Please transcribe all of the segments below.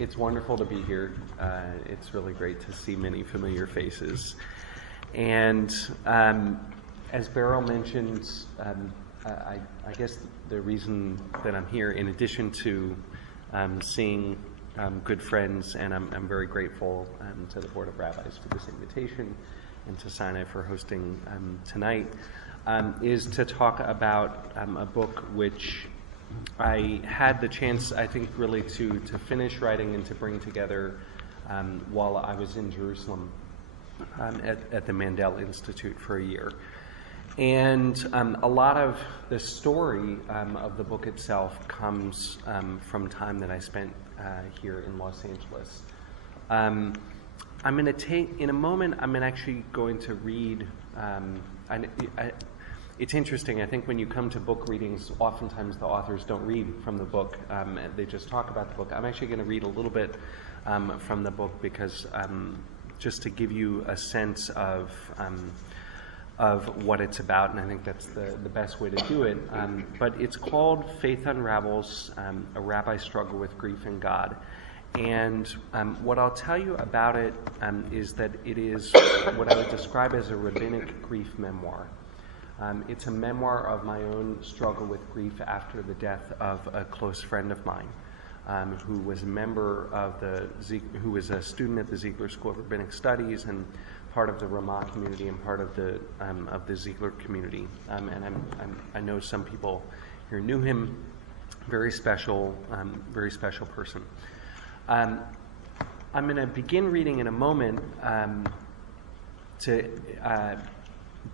It's wonderful to be here. It's really great to see many familiar faces. And as Beryl mentioned, I guess the reason that I'm here, in addition to seeing good friends, and I'm very grateful to the Board of Rabbis for this invitation and to Sinai for hosting tonight, is to talk about a book which I had the chance, I think, really to finish writing and to bring together while I was in Jerusalem at the Mandel Institute for a year. And a lot of the story of the book itself comes from time that I spent here in Los Angeles. I'm going to take, in a moment, I'm actually going to read, it's interesting, I think when you come to book readings, oftentimes the authors don't read from the book, they just talk about the book. I'm actually going to read a little bit from the book because just to give you a sense of what it's about, and I think that's the best way to do it. But it's called Faith Unravels, A Rabbi Struggle with Grief and God. And what I'll tell you about it is that it is what I would describe as a rabbinic grief memoir. It's a memoir of my own struggle with grief after the death of a close friend of mine, who was a member of who was a student at the Ziegler School of Rabbinic Studies and part of the Ramah community and part of the Ziegler community. And I know some people here knew him. Very special person. I'm going to begin reading in a moment.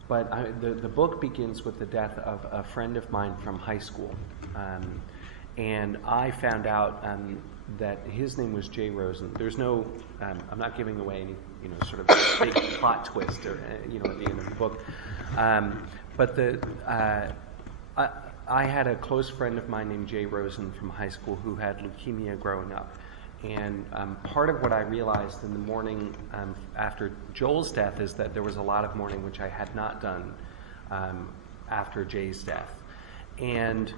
But the book begins with the death of a friend of mine from high school. And I found out that his name was Jay Rosen. There's no, I'm not giving away any, sort of big plot twist, or, at the end of the book. But I had a close friend of mine named Jay Rosen from high school who had leukemia growing up. And part of what I realized in the morning after Joel's death is that there was a lot of mourning which I had not done after Jay's death. And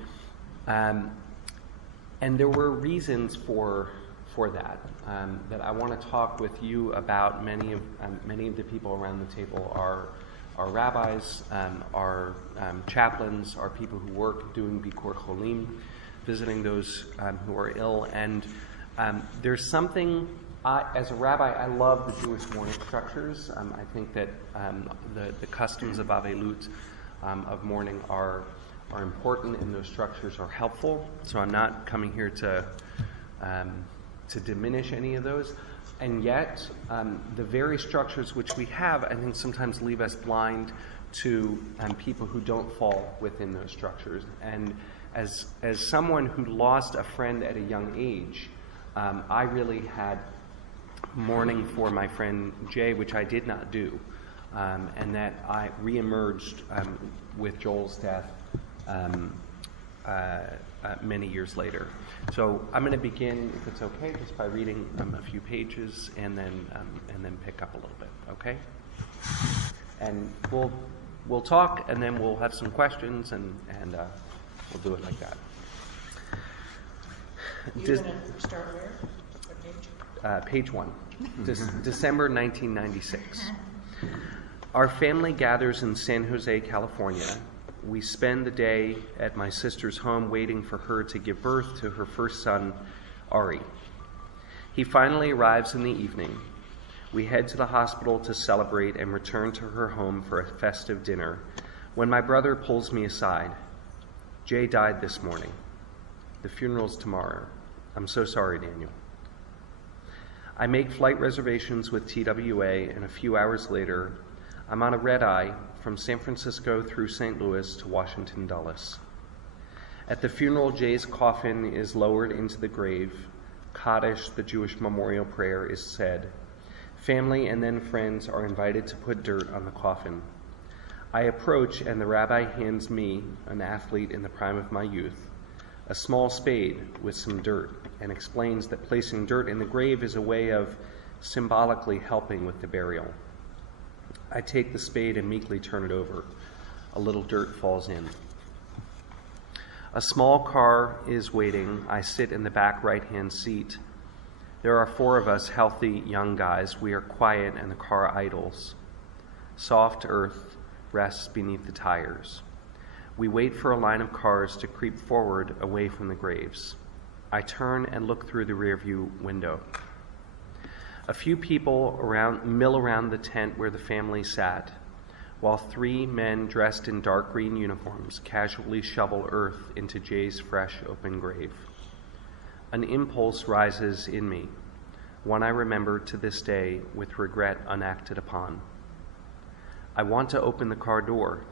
there were reasons for that that I want to talk with you about. Many of the people around the table are rabbis, are chaplains, are people who work doing Bikur Cholim, visiting those who are ill. And there's something, as a rabbi, I love the Jewish mourning structures. I think that the customs of Avelut, of mourning, are important, and those structures are helpful. So I'm not coming here to diminish any of those. And yet, the very structures which we have, I think, sometimes leave us blind to people who don't fall within those structures. And as someone who lost a friend at a young age, I really had mourning for my friend Jay, which I did not do, and that I reemerged with Joel's death many years later. So I'm going to begin, if it's okay, just by reading a few pages and then pick up a little bit. Okay? And we'll talk, and then we'll have some questions, and we'll do it like that. You're going to start where? What page? Page 1. December 1996. Our family gathers in San Jose, California. We spend the day at my sister's home waiting for her to give birth to her first son, Ari. He finally arrives in the evening. We head to the hospital to celebrate and return to her home for a festive dinner when my brother pulls me aside. Jay died this morning. The funeral's tomorrow. I'm so sorry, Daniel. I make flight reservations with TWA, and a few hours later, I'm on a red-eye from San Francisco through St. Louis to Washington Dulles. At the funeral, Jay's coffin is lowered into the grave. Kaddish, the Jewish memorial prayer, is said. Family and then friends are invited to put dirt on the coffin. I approach, and the rabbi hands me, an athlete in the prime of my youth, a small spade with some dirt, and explains that placing dirt in the grave is a way of symbolically helping with the burial. I take the spade and meekly turn it over. A little dirt falls in. A small car is waiting. I sit in the back right-hand seat. There are 4 of us healthy young guys. We are quiet and the car idles. Soft earth rests beneath the tires. We wait for a line of cars to creep forward away from the graves. I turn and look through the rearview window. A few people mill around the tent where the family sat, while 3 men dressed in dark green uniforms casually shovel earth into Jay's fresh open grave. An impulse rises in me, one I remember to this day with regret unacted upon. I want to open the car door,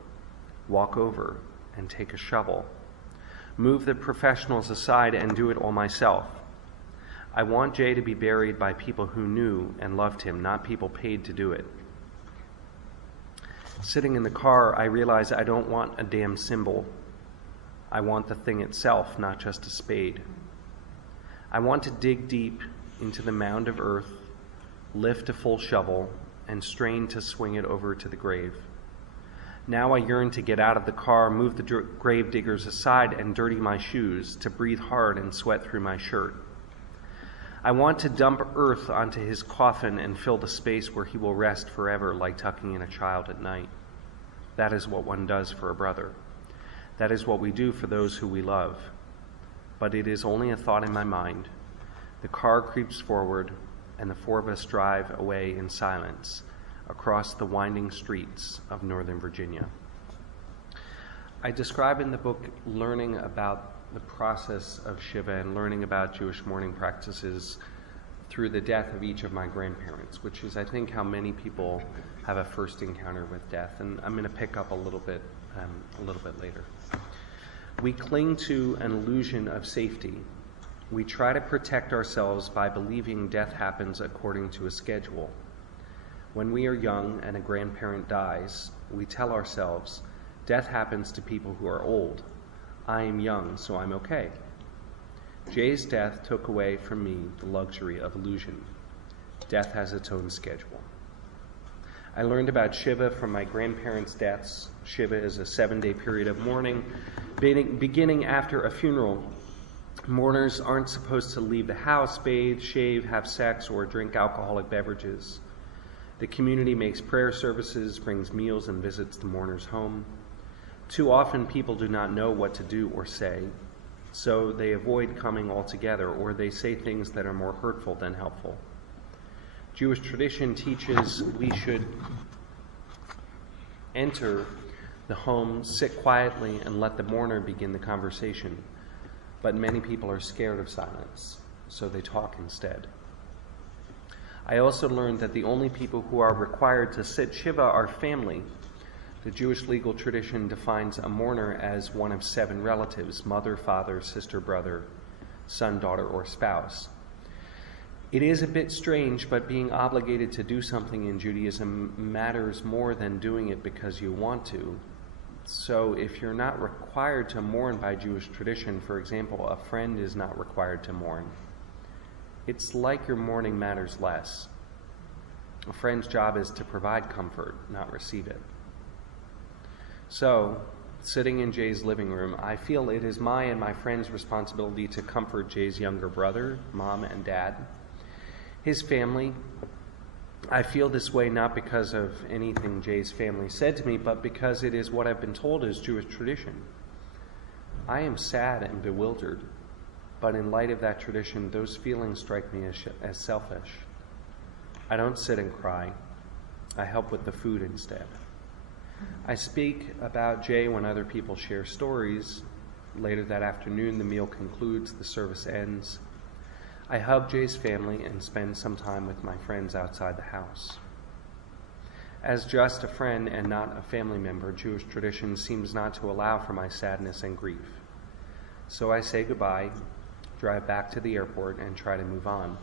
walk over, and take a shovel, move the professionals aside and do it all myself. I want Jay to be buried by people who knew and loved him, not people paid to do it. Sitting in the car, I realize I don't want a damn symbol. I want the thing itself, not just a spade. I want to dig deep into the mound of earth, lift a full shovel, and strain to swing it over to the grave. Now I yearn to get out of the car, move the grave diggers aside, and dirty my shoes, to breathe hard and sweat through my shirt. I want to dump earth onto his coffin and fill the space where he will rest forever, like tucking in a child at night. That is what one does for a brother. That is what we do for those who we love. But it is only a thought in my mind. The car creeps forward, and the 4 of us drive away in silence across the winding streets of Northern Virginia. I describe in the book learning about the process of Shiva and learning about Jewish mourning practices through the death of each of my grandparents, which is, I think, how many people have a first encounter with death. And I'm going to pick up a little bit later. We cling to an illusion of safety. We try to protect ourselves by believing death happens according to a schedule. When we are young and a grandparent dies, we tell ourselves, death happens to people who are old. I am young, so I'm okay. Jay's death took away from me the luxury of illusion. Death has its own schedule. I learned about Shiva from my grandparents' deaths. Shiva is a 7-day period of mourning, beginning after a funeral. Mourners aren't supposed to leave the house, bathe, shave, have sex, or drink alcoholic beverages. The community makes prayer services, brings meals, and visits the mourner's home. Too often people do not know what to do or say, so they avoid coming altogether, or they say things that are more hurtful than helpful. Jewish tradition teaches we should enter the home, sit quietly, and let the mourner begin the conversation. But many people are scared of silence, so they talk instead. I also learned that the only people who are required to sit Shiva are family. The Jewish legal tradition defines a mourner as one of 7 relatives: mother, father, sister, brother, son, daughter, or spouse. It is a bit strange, but being obligated to do something in Judaism matters more than doing it because you want to. So if you're not required to mourn by Jewish tradition, for example, a friend is not required to mourn, it's like your mourning matters less. A friend's job is to provide comfort, not receive it. So, sitting in Jay's living room, I feel it is my and my friend's responsibility to comfort Jay's younger brother, mom, and dad, his family. I feel this way not because of anything Jay's family said to me, but because it is what I've been told is Jewish tradition. I am sad and bewildered, but in light of that tradition, those feelings strike me as selfish. I don't sit and cry. I help with the food instead. I speak about Jay when other people share stories. Later that afternoon, the meal concludes, the service ends. I hug Jay's family and spend some time with my friends outside the house. As just a friend and not a family member, Jewish tradition seems not to allow for my sadness and grief. So I say goodbye, drive back to the airport, and try to move on.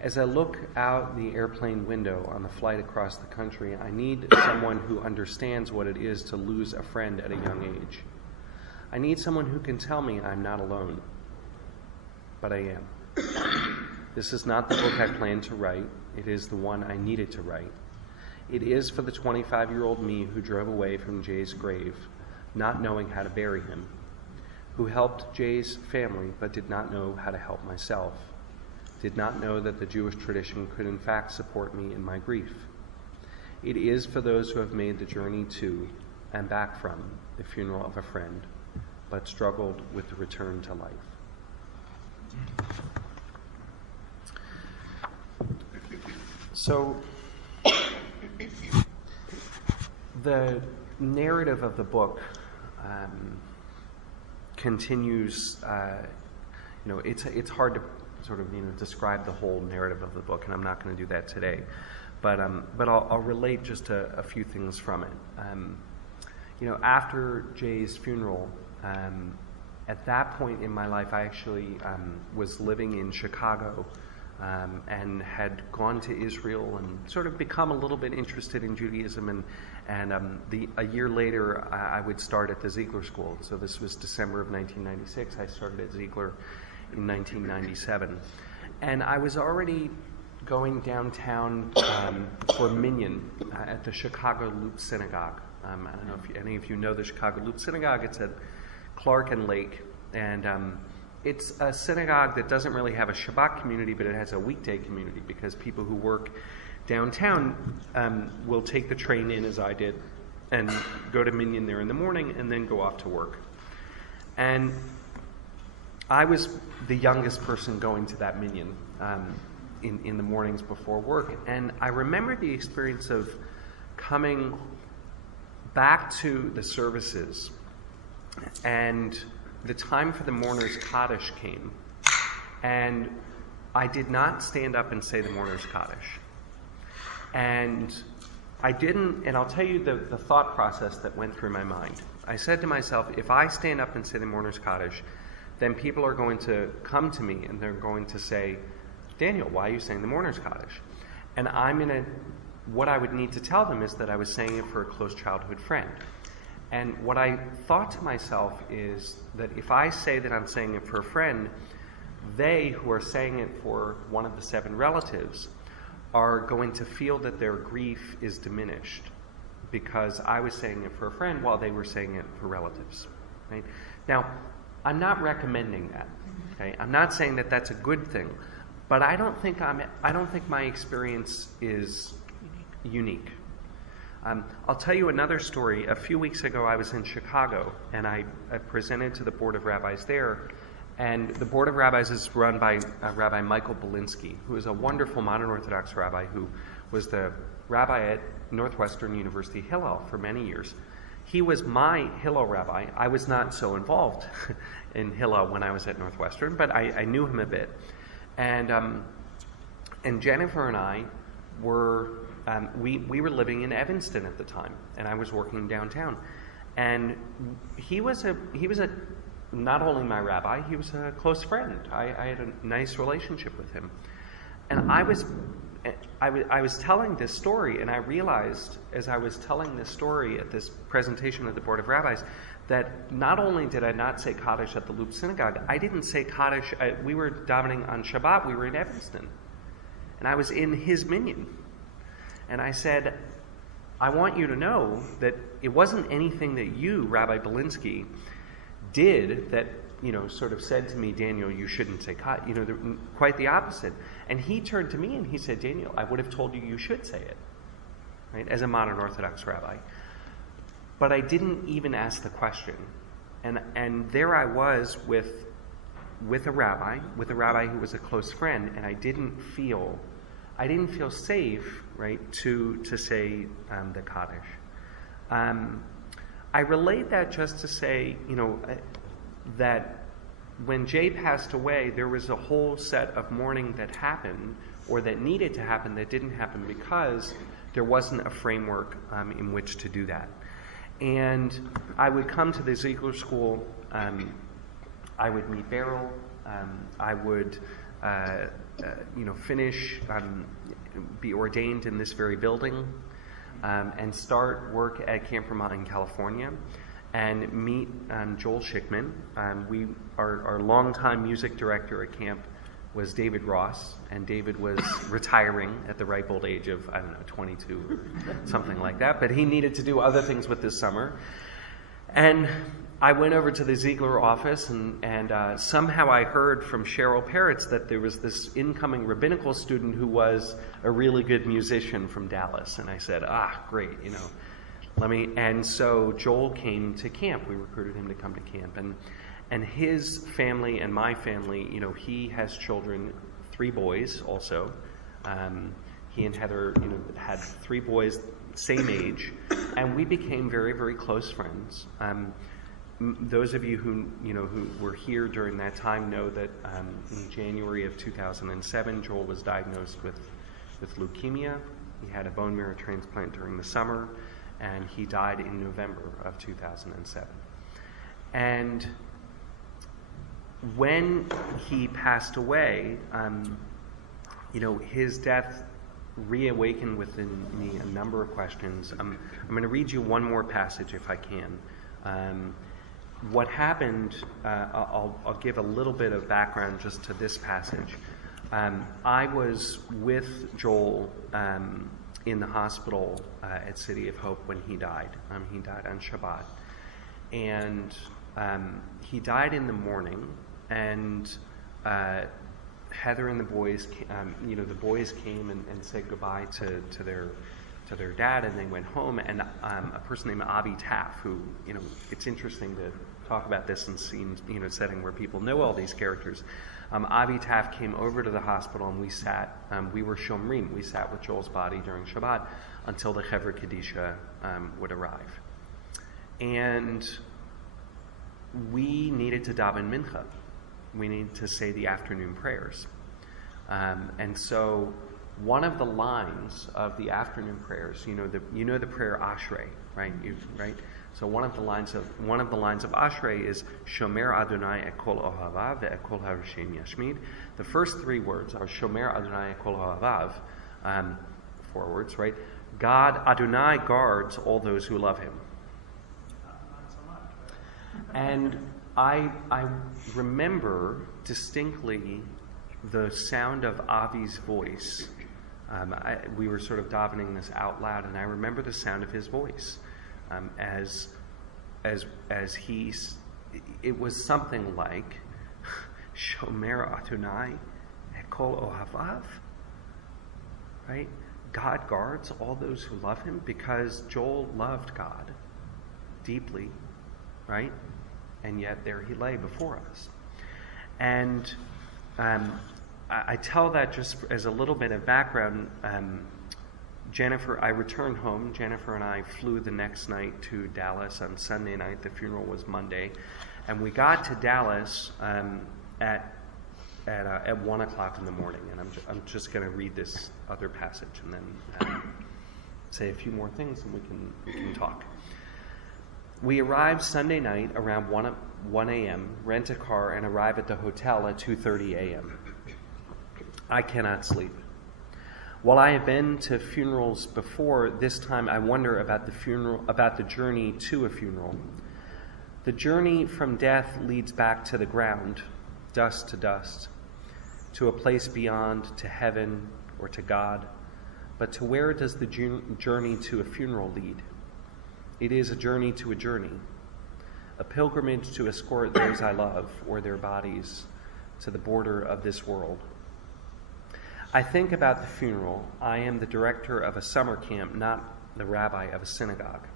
As I look out the airplane window on the flight across the country, I need someone who understands what it is to lose a friend at a young age. I need someone who can tell me I'm not alone. But I am. This is not the book I planned to write. It is the one I needed to write. It is for the 25-year-old me who drove away from Jay's grave, not knowing how to bury him, who helped Jay's family but did not know how to help myself, did not know that the Jewish tradition could in fact support me in my grief. It is for those who have made the journey to and back from the funeral of a friend, but struggled with the return to life. So, the narrative of the book continues. It's hard to sort of describe the whole narrative of the book, and I'm not going to do that today. But I'll relate just a few things from it. After Jay's funeral, at that point in my life, I actually was living in Chicago and had gone to Israel and sort of become a little bit interested in Judaism. And a year later, I would start at the Ziegler School. So this was December of 1996. I started at Ziegler in 1997. And I was already going downtown for Minyan at the Chicago Loop Synagogue. I don't know if any of you know the Chicago Loop Synagogue. It's at Clark and Lake. And it's a synagogue that doesn't really have a Shabbat community, but it has a weekday community because people who work downtown will take the train in, as I did, and go to Minyan there in the morning and then go off to work. And I was the youngest person going to that Minyan in the mornings before work. And I remember the experience of coming back to the services, and the time for the mourner's Kaddish came, and I did not stand up and say the mourner's Kaddish. And I didn't, and I'll tell you the thought process that went through my mind. I said to myself, if I stand up and say the mourner's Kaddish, then people are going to come to me and they're going to say, Daniel, why are you saying the mourner's Kaddish? And what I would need to tell them is that I was saying it for a close childhood friend. And what I thought to myself is that if I say that I'm saying it for a friend, they who are saying it for one of the 7 relatives are going to feel that their grief is diminished because I was saying it for a friend while they were saying it for relatives. Right? Now, I'm not recommending that. Okay? I'm not saying that that's a good thing, but I don't think my experience is unique. I'll tell you another story. A few weeks ago, I was in Chicago, and I presented to the Board of Rabbis there. And the Board of Rabbis is run by Rabbi Michael Belinsky, who is a wonderful modern Orthodox rabbi who was the rabbi at Northwestern University Hillel for many years. He was my Hillel rabbi. I was not so involved in Hillel when I was at Northwestern, but I knew him a bit. And Jennifer and I were we were living in Evanston at the time, and I was working downtown. And he was not only my rabbi, he was a close friend. I had a nice relationship with him. And I was telling this story, and I realized as I was telling this story at this presentation at the Board of Rabbis that not only did I not say Kaddish at the Loop Synagogue, I didn't say Kaddish. We were davening on Shabbat. We were in Evanston. And I was in his minyan. And I said, I want you to know that it wasn't anything that you, Rabbi Belinsky, did that, sort of said to me, Daniel, you shouldn't say Kaddish. Quite the opposite. And he turned to me and he said, Daniel, I would have told you you should say it, right, as a modern Orthodox rabbi. But I didn't even ask the question. And there I was with a rabbi who was a close friend, and I didn't feel safe, right, to say the Kaddish. I relate that just to say, that when Jay passed away, there was a whole set of mourning that happened, or that needed to happen, that didn't happen because there wasn't a framework in which to do that. And I would come to the Ziegler School. I would meet Beryl. I would, finish, be ordained in this very building, and start work at Camp Vermont in California, and meet Joel Schickman. Our longtime music director at camp was David Ross, and David was retiring at the ripe old age of, 22 or something like that, but he needed to do other things with this summer. And I went over to the Ziegler office, and somehow I heard from Cheryl Peretz that there was this incoming rabbinical student who was a really good musician from Dallas. And I said, great, and so Joel came to camp. We recruited him to come to camp. And his family and my family, he has children, 3 boys also. He and Heather, had 3 boys, same age. And we became very, very close friends. Those of you who were here during that time know that in January of 2007, Joel was diagnosed with leukemia. He had a bone marrow transplant during the summer, and he died in November of 2007. And when he passed away, his death reawakened within me a number of questions. I'm going to read you one more passage if I can. What happened, I'll give a little bit of background just to this passage. I was with Joel in the hospital at City of Hope when he died. He died on Shabbat. And he died in the morning, and Heather and the boys, the boys came and said goodbye to their dad, and they went home. And a person named Avi Taff, who, it's interesting to talk about this in scene, setting where people know all these characters. Avi Taff came over to the hospital, and we sat. We were shomrim. We sat with Joel's body during Shabbat until the Chevra Kadisha would arrive, and we needed to daven mincha. We needed to say the afternoon prayers, and so one of the lines of the afternoon prayers, the prayer Ashrei, right? Right. So one of the lines of Ashrei is Shomer Adonai et kol ohavav ve'et kol harishim yashmid. The first 3 words are Shomer Adonai et kol ohavav, 4 words, right? God Adonai guards all those who love Him. And I remember distinctly the sound of Avi's voice. We were sort of davening this out loud, and I remember the sound of his voice. As it was something like Shomer Adonai et kol ohavav, right? God guards all those who love Him, because Joel loved God deeply, right? And yet there he lay before us. And I tell that just as a little bit of background. I returned home. Jennifer and I flew the next night to Dallas on Sunday night. The funeral was Monday. And we got to Dallas at 1 o'clock in the morning. And I'm just going to read this other passage and then say a few more things, and we can talk. We arrived Sunday night around 1 a.m., rent a car, and arrive at the hotel at 2:30 a.m. I cannot sleep. While I have been to funerals before, this time I wonder about the journey to a funeral. The journey from death leads back to the ground, dust to dust, to a place beyond, to heaven or to God. But to where does the journey to a funeral lead? It is a journey to a journey, a pilgrimage to escort those I love or their bodies to the border of this world. I think about the funeral. I am the director of a summer camp, not the rabbi of a synagogue.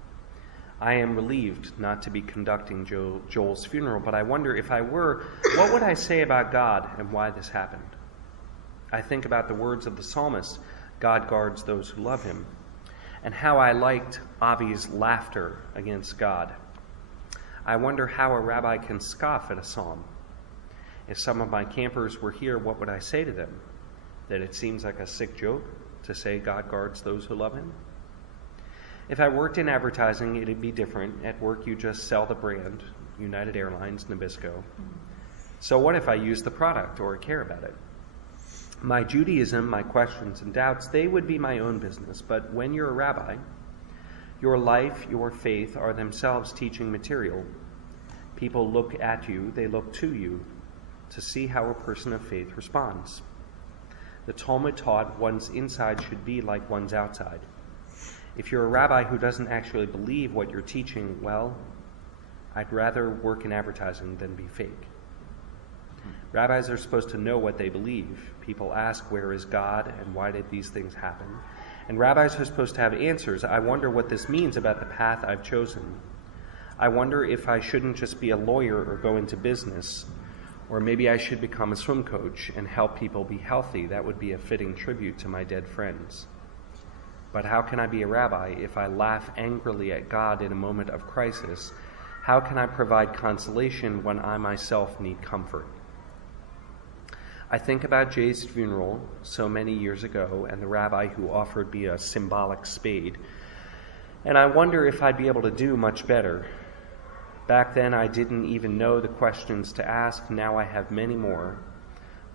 I am relieved not to be conducting Joel's funeral, but I wonder, if I were, what would I say about God and why this happened? I think about the words of the psalmist, God guards those who love Him, and how I liked Avi's laughter against God. I wonder how a rabbi can scoff at a psalm. If some of my campers were here, what would I say to them? That it seems like a sick joke to say God guards those who love Him? If I worked in advertising, it'd be different. At work, you just sell the brand, United Airlines, Nabisco. So what if I use the product or care about it? My Judaism, my questions and doubts, they would be my own business. But when you're a rabbi, your life, your faith are themselves teaching material. People look at you, they look to you to see how a person of faith responds. The Talmud taught one's inside should be like one's outside. If you're a rabbi who doesn't actually believe what you're teaching, well, I'd rather work in advertising than be fake. Rabbis are supposed to know what they believe. People ask, where is God, and why did these things happen? And rabbis are supposed to have answers. I wonder what this means about the path I've chosen. I wonder if I shouldn't just be a lawyer or go into business, or maybe I should become a swim coach and help people be healthy. That would be a fitting tribute to my dead friends. But how can I be a rabbi if I laugh angrily at God in a moment of crisis? How can I provide consolation when I myself need comfort? I think about Jay's funeral so many years ago and the rabbi who offered me a symbolic spade, and I wonder if I'd be able to do much better. Back then I didn't even know the questions to ask. Now I have many more,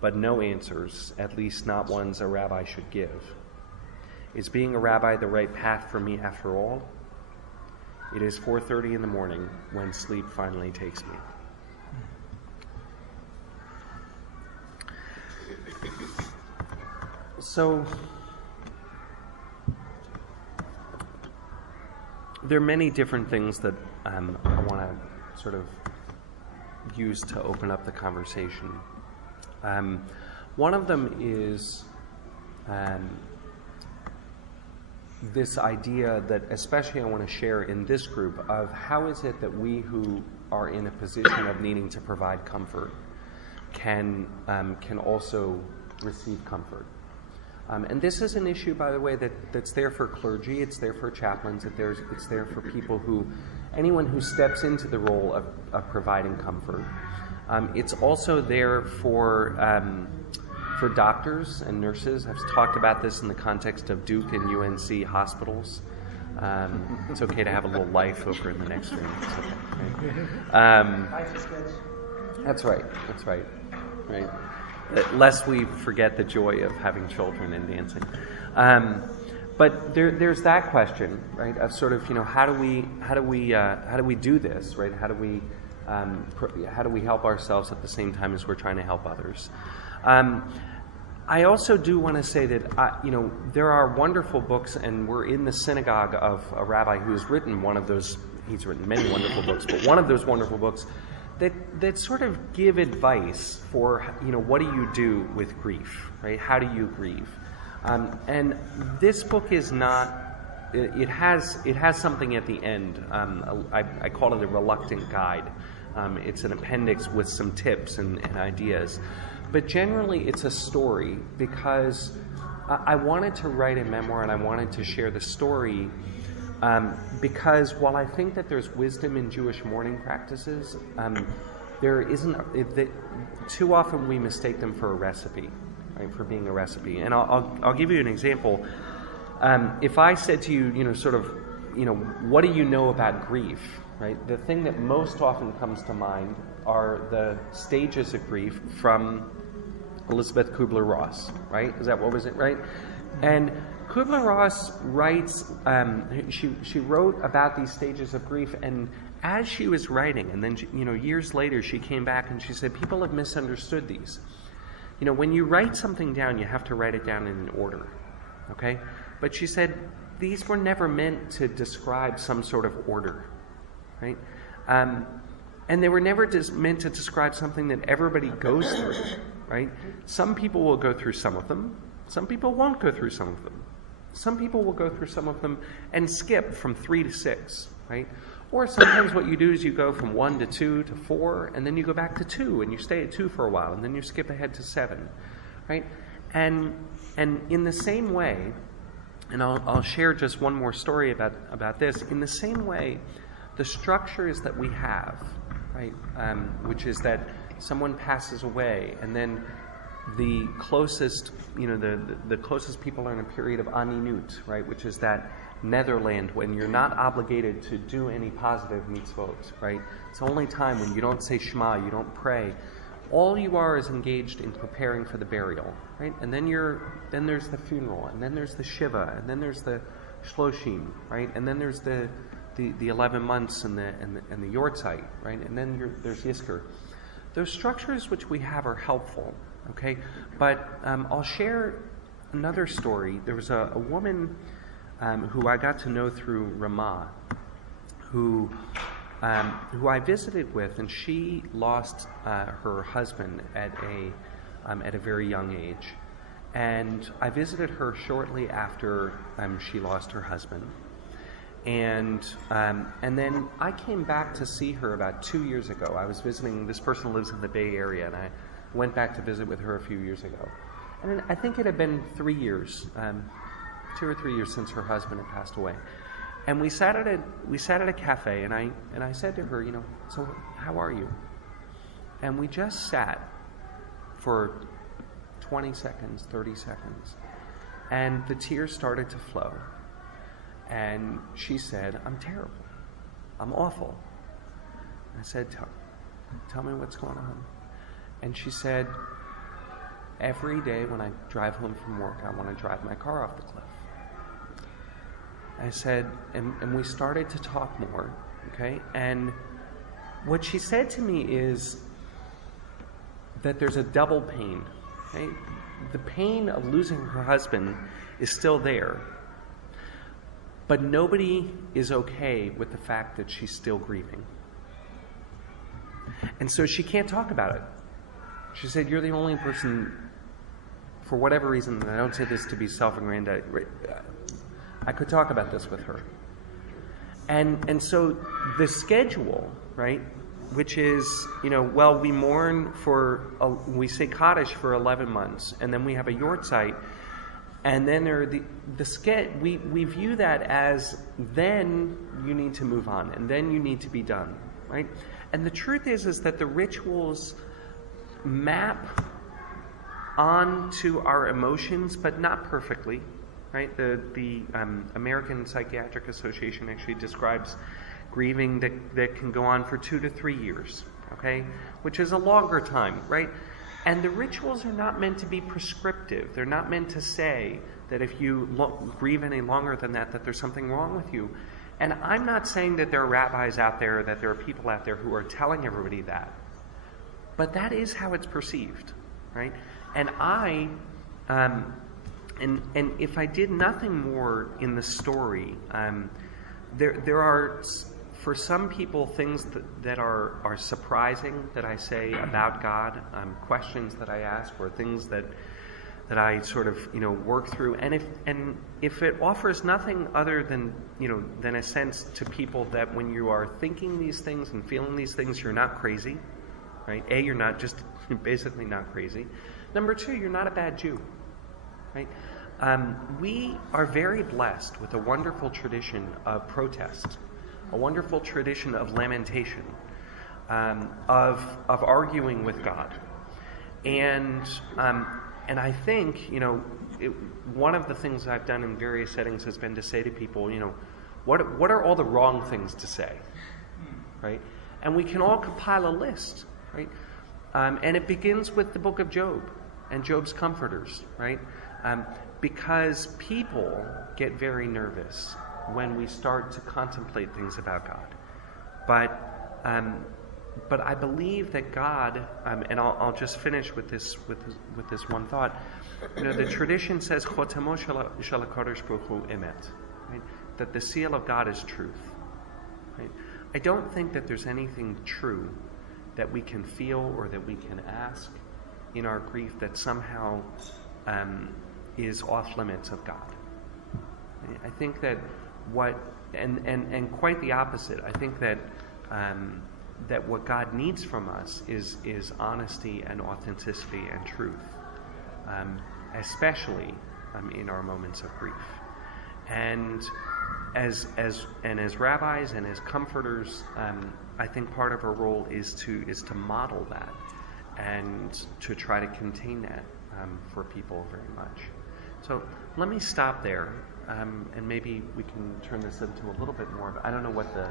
but no answers, at least not ones a rabbi should give. Is being a rabbi the right path for me after all? It is 4:30 in the morning when sleep finally takes me. So, there are many different things that I want to sort of use to open up the conversation. One of them is this idea that especially I want to share in this group of how is it that we who are in a position of needing to provide comfort can also receive comfort. And this is an issue, by the way, that's there for clergy, it's there for chaplains, it's there for people anyone who steps into the role of providing comfort. It's also there for doctors and nurses. I've talked about this in the context of Duke and UNC hospitals. It's okay to have a little life over in the next room. It's okay, right? Life is good. That's right. Right. Lest we forget the joy of having children and dancing. But there's that question, right? Of sort of, how do we do this, right? How do we help ourselves at the same time as we're trying to help others? I also do want to say that there are wonderful books, and we're in the synagogue of a rabbi who has written one of those. He's written many wonderful books, but one of those wonderful books that sort of give advice for what do you do with grief, right? How do you grieve? And this book is not. It has something at the end. I call it a reluctant guide. It's an appendix with some tips and ideas. But generally, it's a story because I wanted to write a memoir and I wanted to share the story because while I think that there's wisdom in Jewish mourning practices, there isn't. Too often we mistake them for a recipe, right? For being a recipe. And I'll give you an example. If I said to you, what do you know about grief? Right? The thing that most often comes to mind are the stages of grief from Elizabeth Kubler-Ross, right? Is that what was it, right? And Kubler-Ross writes, she wrote about these stages of grief, and as she was writing, and then years later she came back and she said, people have misunderstood these. When you write something down, you have to write it down in an order, okay? But she said, these were never meant to describe some sort of order, right? And they were never meant to describe something that everybody goes through, right? Some people will go through some of them. Some people won't go through some of them. Some people will go through some of them and skip from 3 to 6, right? Or sometimes what you do is you go from 1 to 2 to 4, and then you go back to 2, and you stay at 2 for a while, and then you skip ahead to 7, right? And in the same way, and I'll share just one more story about this. In the same way, the structures that we have, right, which is that someone passes away, and then the closest, the closest people are in a period of aninut, right, which is that Netherland when you're not obligated to do any positive mitzvot, right? It's the only time when you don't say Shema, you don't pray. All you are is engaged in preparing for the burial, right? And then there's the funeral, and then there's the Shiva, and then there's the Shloshim, right? And then there's the 11 months and the Yortzeit, right? And then there's Yizkor. Those structures which we have are helpful, okay? But I'll share another story. There was a woman who I got to know through Ramah, who who I visited with, and she lost her husband at a very young age. And I visited her shortly after she lost her husband. And then I came back to see her about 2 years ago. I was visiting, this person lives in the Bay Area, and I went back to visit with her a few years ago. And I think it had been 3 years, 2 or 3 years since her husband had passed away. And we sat at a cafe, and I said to her, you know, so how are you? And we just sat for 20 seconds, 30 seconds, and the tears started to flow. And she said, I'm terrible. I'm awful. I said, tell me what's going on. And she said, every day when I drive home from work, I want to drive my car off the cliff. I said, and we started to talk more, okay? And what she said to me is that there's a double pain, okay? The pain of losing her husband is still there, but nobody is okay with the fact that she's still grieving. And so she can't talk about it. She said, you're the only person, for whatever reason, and I don't say this to be self-aggrandizing, I could talk about this with her. And so the schedule, right, which is, you know, well, we mourn we say Kaddish for 11 months, and then we have a Yortzeit, and then there are we view that as then you need to move on, and then you need to be done, right? And the truth is that the rituals map onto our emotions, but not perfectly. Right? The American Psychiatric Association actually describes grieving that can go on for 2 to 3 years, okay? Which is a longer time, right? And the rituals are not meant to be prescriptive. They're not meant to say that if you grieve any longer than that there's something wrong with you. And I'm not saying that there are rabbis out there, that there are people out there who are telling everybody that. But that is how it's perceived, right? And And if I did nothing more in the story, there are, for some people, things that are surprising that I say about God, questions that I ask, or things that I sort of, you know, work through. And if it offers nothing other than, you know, than a sense to people that when you are thinking these things and feeling these things, you're not crazy, right? A, you're not just basically not crazy. Number 2, you're not a bad Jew. Right? We are very blessed with a wonderful tradition of protest, a wonderful tradition of lamentation, of arguing with God, and I think, you know, one of the things I've done in various settings has been to say to people, you know, what are all the wrong things to say, right? And we can all compile a list, right? And it begins with the book of Job and Job's comforters, right? Because people get very nervous when we start to contemplate things about God. But I believe that God, and I'll just finish with this one thought. You know, the tradition says Chotamo shel HaKadosh Baruch Hu emet, right? That the seal of God is truth. Right? I don't think that there's anything true that we can feel or that we can ask in our grief that somehow is off limits of God. I think that and quite the opposite. I think that that what God needs from us is honesty and authenticity and truth, especially in our moments of grief. And as rabbis and as comforters, I think part of our role is to model that and to try to contain that for people very much. So let me stop there, and maybe we can turn this into a little bit more of, I don't know what the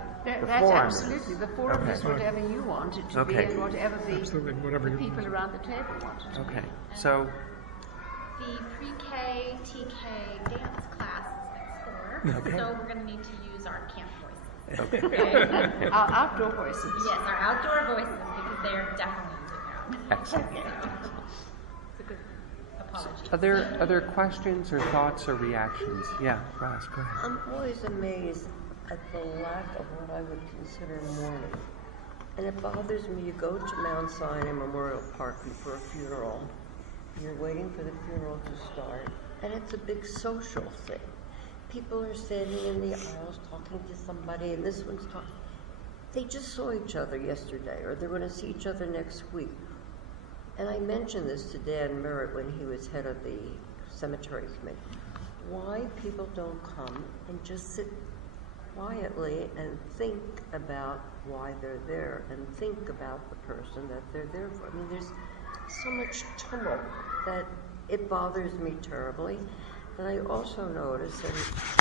forum is. Absolutely. The forum is whatever you want it to be, and whatever the people around the table want it to be. Okay, so the pre-K, TK dance class is next door, so we're going to need to use our camp voices. Okay. Our outdoor voices. Yes, our outdoor voices, because they're definitely using them. Excellent. It's a good apology. Are there questions or thoughts or reactions? Yeah, Ross, go ahead. I'm always amazed at the lack of what I would consider mourning. And it bothers me. You go to Mount Sinai Memorial Park for a funeral. You're waiting for the funeral to start, and it's a big social thing. People are standing in the aisles talking to somebody, and this one's talking. They just saw each other yesterday, or they're going to see each other next week. And I mentioned this to Dan Merritt when he was head of the cemetery committee. Why people don't come and just sit quietly and think about why they're there and think about the person that they're there for. I mean, there's so much tumult that it bothers me terribly. And I also notice, and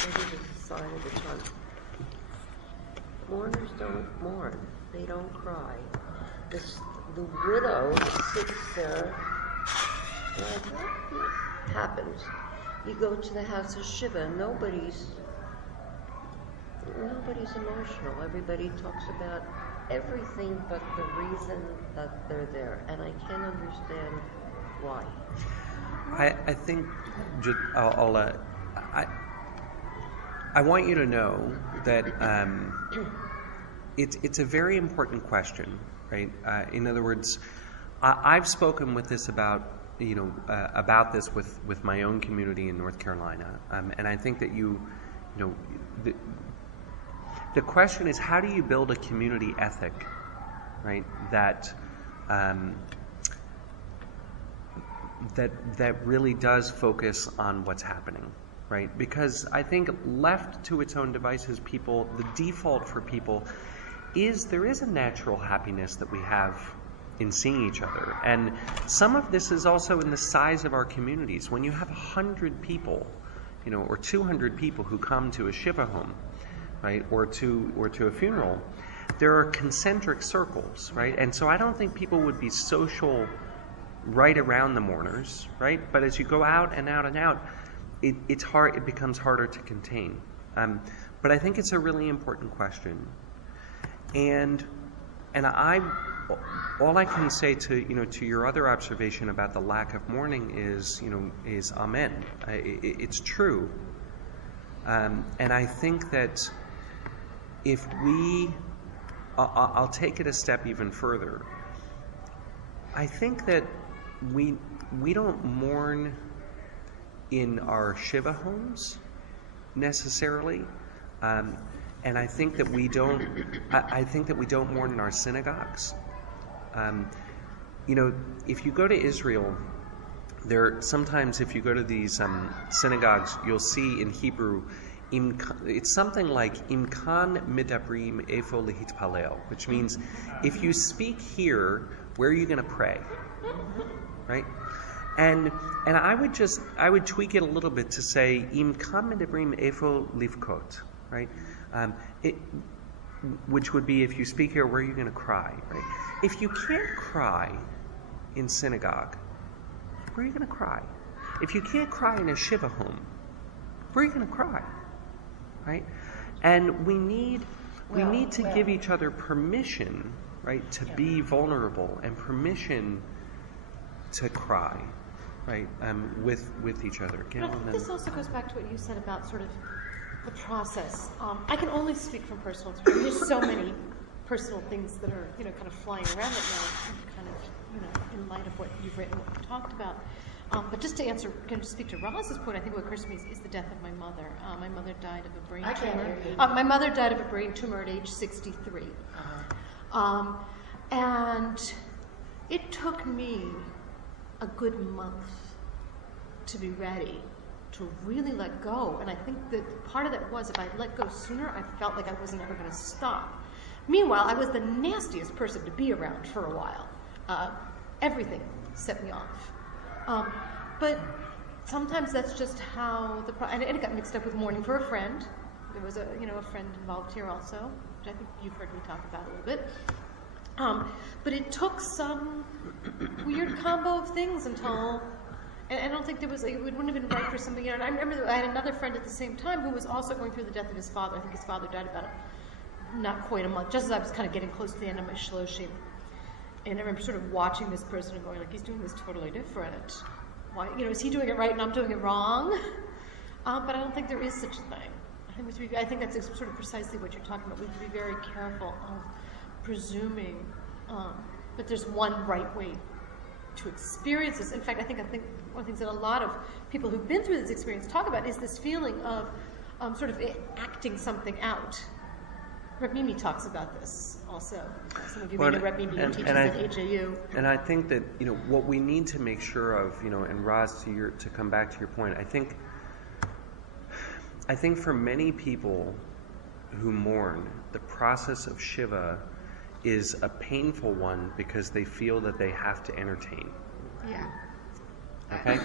maybe this is a sign of the time, mourners don't mourn. They don't cry. The widow sits there, and what happens? You go to the house of Shiva, nobody's emotional. Everybody talks about everything but the reason that they're there, and I can't understand why. I think I want you to know that it's a very important question, right? In other words, I've spoken with this about this with my own community in North Carolina, and I think that the question is, how do you build a community ethic, right? That really does focus on what's happening, right? Because I think left to its own devices, the default for people is there is a natural happiness that we have in seeing each other. And some of this is also in the size of our communities. When you have 100 people, or 200 people who come to a Shiva home, right, or to a funeral, there are concentric circles, right? And so I don't think people would be social right around the mourners, right? But as you go out and out and out, it's hard. It becomes harder to contain. But I think it's a really important question, and all I can say to your other observation about the lack of mourning is amen. It's true, and I think that if I'll take it a step even further. I think that we don't mourn in our Shiva homes necessarily, and I think that we don't. I think that we don't mourn in our synagogues. If you go to Israel, sometimes if you go to these synagogues, you'll see in Hebrew, it's something like imkan midabrim efo lehitpalel, which means if you speak here, where are you going to pray, right? And I would tweak it a little bit to say imkan midabrim efo livkot, right? Which would be if you speak here, where are you going to cry, right? If you can't cry in synagogue, where are you going to cry? If you can't cry in a Shiva home, where are you going to cry, right? And we need to give each other permission, right, to be vulnerable and permission to cry, right, with each other. But I think this also goes back to what you said about sort of the process. I can only speak from personal experience. There's so many personal things that are, kind of flying around right now, kind of, in light of what you've written, what we've talked about. But just to speak to Roz's point, I think what occurs to me is the death of my mother. My mother died of a brain tumor. My mother died of a brain tumor at age 63. And it took me a good month to be ready to really let go. And I think that part of that was, if I let go sooner, I felt like I wasn't ever going to stop. Meanwhile, I was the nastiest person to be around for a while. Everything set me off. But sometimes that's just how and it got mixed up with mourning for a friend. There was a friend involved here also, which I think you've heard me talk about a little bit. But it took some weird combo of things until, and I don't think it wouldn't have been right for somebody. And I remember that I had another friend at the same time who was also going through the death of his father. I think his father died about not quite a month, just as I was kind of getting close to the end of my shloshim. And I remember sort of watching this person and going, like, he's doing this totally different. Why, is he doing it right and I'm doing it wrong? But I don't think there is such a thing. I I think that's sort of precisely what you're talking about. We have to be very careful of presuming that there's one right way to experience this. In fact, I think one of the things that a lot of people who've been through this experience talk about is this feeling of sort of acting something out. Rabbi talks about this also. Some of you may know Rabbi who teaches at HAU. And I think that what we need to make sure of, and Roz, to come back to your point, I think for many people who mourn, the process of Shiva is a painful one because they feel that they have to entertain. Yeah. Okay?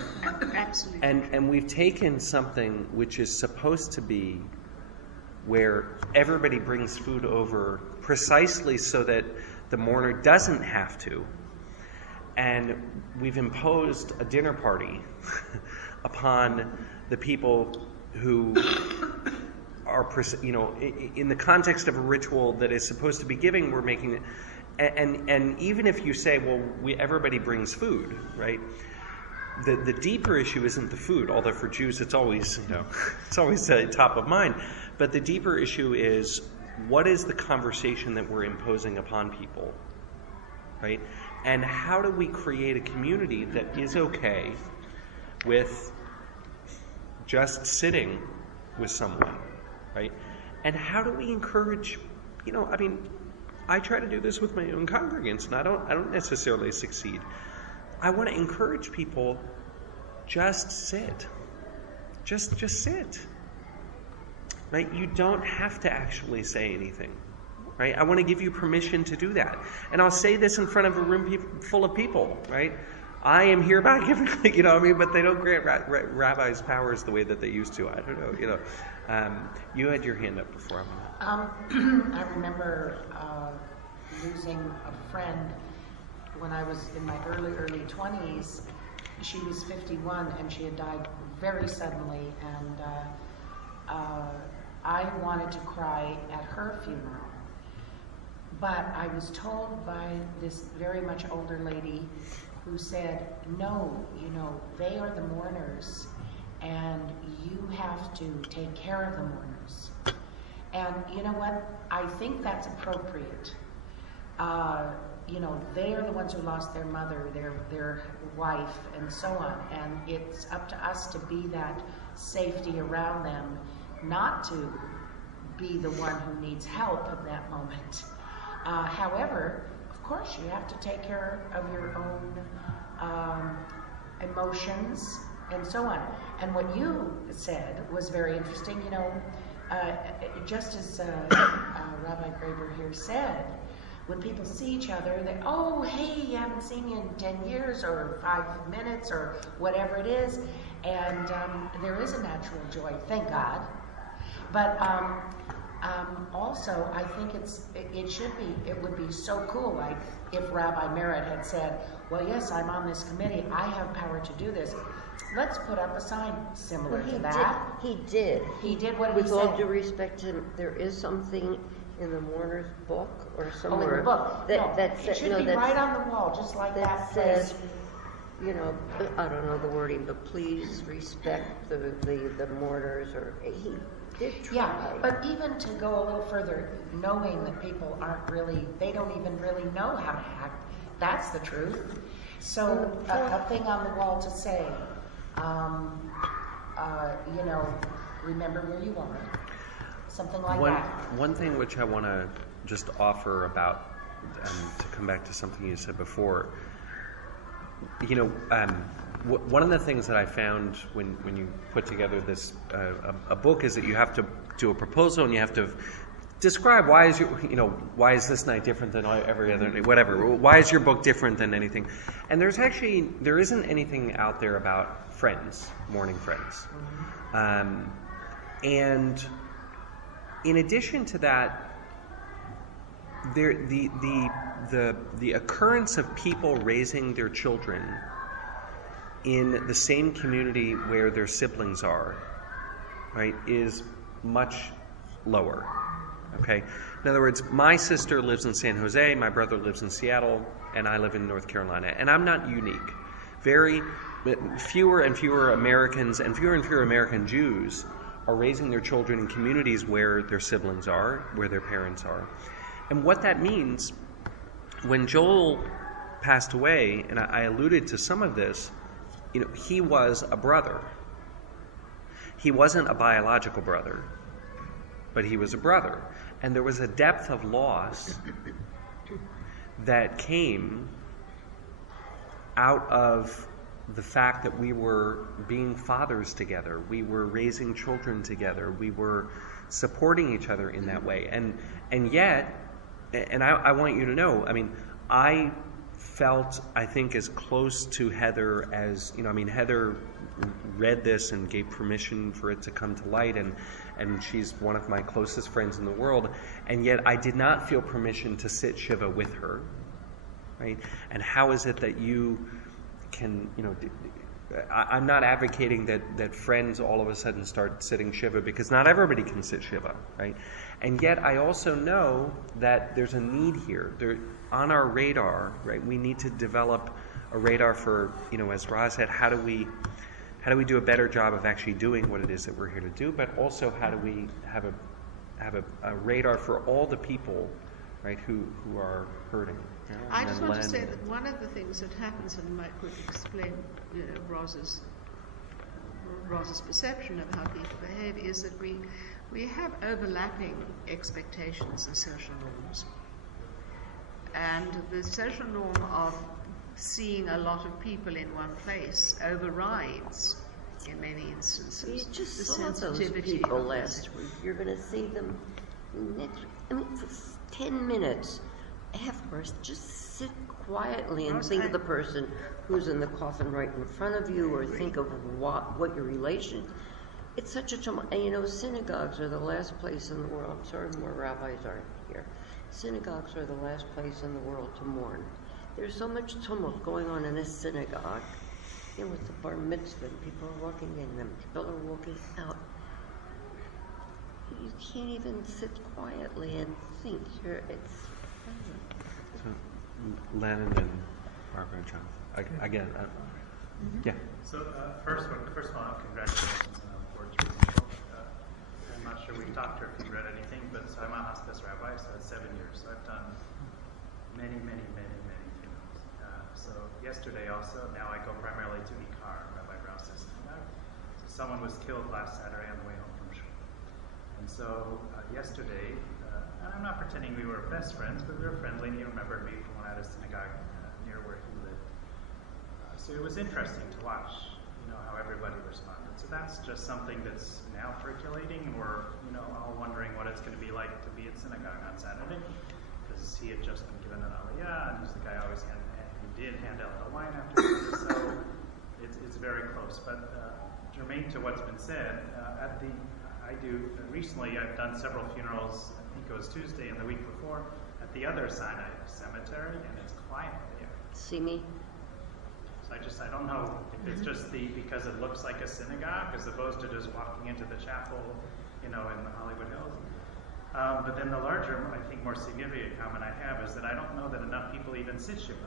Absolutely. And we've taken something which is supposed to be where everybody brings food over precisely so that the mourner doesn't have to, and we've imposed a dinner party upon the people who are, in the context of a ritual that is supposed to be giving, we're making it, and even if you say, well, everybody brings food, right? The deeper issue isn't the food, although for Jews it's always, it's always top of mind. But the deeper issue is, what is the conversation that we're imposing upon people, right? And how do we create a community that is okay with just sitting with someone, right? And how do we encourage, I try to do this with my own congregants, and I don't necessarily succeed. I want to encourage people, just sit. Just sit. Right? You don't have to actually say anything. Right? I want to give you permission to do that. And I'll say this in front of a room full of people, right? I am hereby giving, but they don't grant rabbis powers the way that they used to. I don't know, you had your hand up before. I remember losing a friend when I was in my early 20s. She was 51 and she had died very suddenly, and I wanted to cry at her funeral. But I was told by this very much older lady who said, no, they are the mourners and you have to take care of the mourners. And you know what? I think that's appropriate. They are the ones who lost their mother, their wife, and so on. And it's up to us to be that safety around them, not to be the one who needs help in that moment. However, of course, you have to take care of your own emotions and so on. And what you said was very interesting. Just as Rabbi Greyber here said, when people see each other, they, oh, hey, you haven't seen me in 10 years or 5 minutes or whatever it is. And there is a natural joy, thank God. But also, I think it would be so cool, like if Rabbi Merritt had said, well, yes, I'm on this committee, I have power to do this. Let's put up a sign similar to that. He did. He did what he said. With all due respect to him, there is something in the mourner's book or somewhere. Oh, in the book. It should be right on the wall, just like that says, I don't know the wording, but please respect the mourners, or he did try. Yeah, but even to go a little further, knowing that people they don't even really know how to act, that's the truth. So a thing on the wall to say, remember where you are. Something like that. One thing which I want to just offer about, to come back to something you said before, one of the things that I found when you put together this a book is that you have to do a proposal and you have to describe why is this night different than every other night, whatever. Why is your book different than anything? And there isn't anything out there about friends, mourning friends, and in addition to that, the occurrence of people raising their children in the same community where their siblings are, right, is much lower. Okay? In other words, my sister lives in San Jose, my brother lives in Seattle, and I live in North Carolina. And I'm not unique. Fewer and fewer Americans and fewer American Jews are raising their children in communities where their siblings are, where their parents are. And what that means, when Joel passed away, and I alluded to some of this, he was a brother. He wasn't a biological brother, but he was a brother. And there was a depth of loss that came out of the fact that we were being fathers together, we were raising children together, we were supporting each other in that way. And yet, and I want you to know, I felt, I think, as close to Heather as, Heather read this and gave permission for it to come to light, and she's one of my closest friends in the world, and yet I did not feel permission to sit Shiva with her, right? And how is it that you can, I'm not advocating that friends all of a sudden start sitting Shiva, because not everybody can sit Shiva, right? And yet I also know that there's a need here. On our radar, right, we need to develop a radar for, as Ra said, how do we do a better job of actually doing what it is that we're here to do, but also how do we have a radar for all the people, right, who are hurting. I just want to say that one of the things that happens, and Mike would explain Roz's perception of how people behave, is that we have overlapping expectations and social norms. And the social norm of seeing a lot of people in one place overrides, in many instances, you just the saw sensitivity those people of last week. You're going to see them next. For 10 minutes afterwards. Just sit quietly and think of the person who's in the coffin right in front of you, or think of what your relation. It's such a tumult. And synagogues are the last place in the world. I'm sorry more rabbis aren't here. Synagogues are the last place in the world to mourn. There's so much tumult going on in a synagogue. With the bar mitzvah, people are walking in them, people are walking out. You can't even sit quietly and think. So, Lennon and Barbara and John. Again, yeah. So first of all, congratulations on the board's result. I'm not sure we've talked or if you read anything, but so I'm a hospice rabbi, so it's 7 years. So I've done many funerals. So yesterday also, now I go primarily to Ikar, Rabbi Browse's synagogue. So someone was killed last Saturday on the way home from shul. And so yesterday, and I'm not pretending we were best friends, but we were friendly, and he remembered me from when I had a synagogue near where he lived. So it was interesting to watch, how everybody responded. So that's just something that's now percolating, and we're, all wondering what it's going to be like to be at synagogue on Saturday, because he had just been given an aliyah, and he's the guy always he did hand out the wine after service, so it's very close. But germane to what's been said, recently I've done several funerals. I think it was Tuesday and the week before at the other Sinai cemetery, and it's quiet there. See me? So I don't know if it's just because it looks like a synagogue as opposed to just walking into the chapel, in the Hollywood Hills. But then the larger, I think, more significant comment I have is that I don't know that enough people even sit Shiva,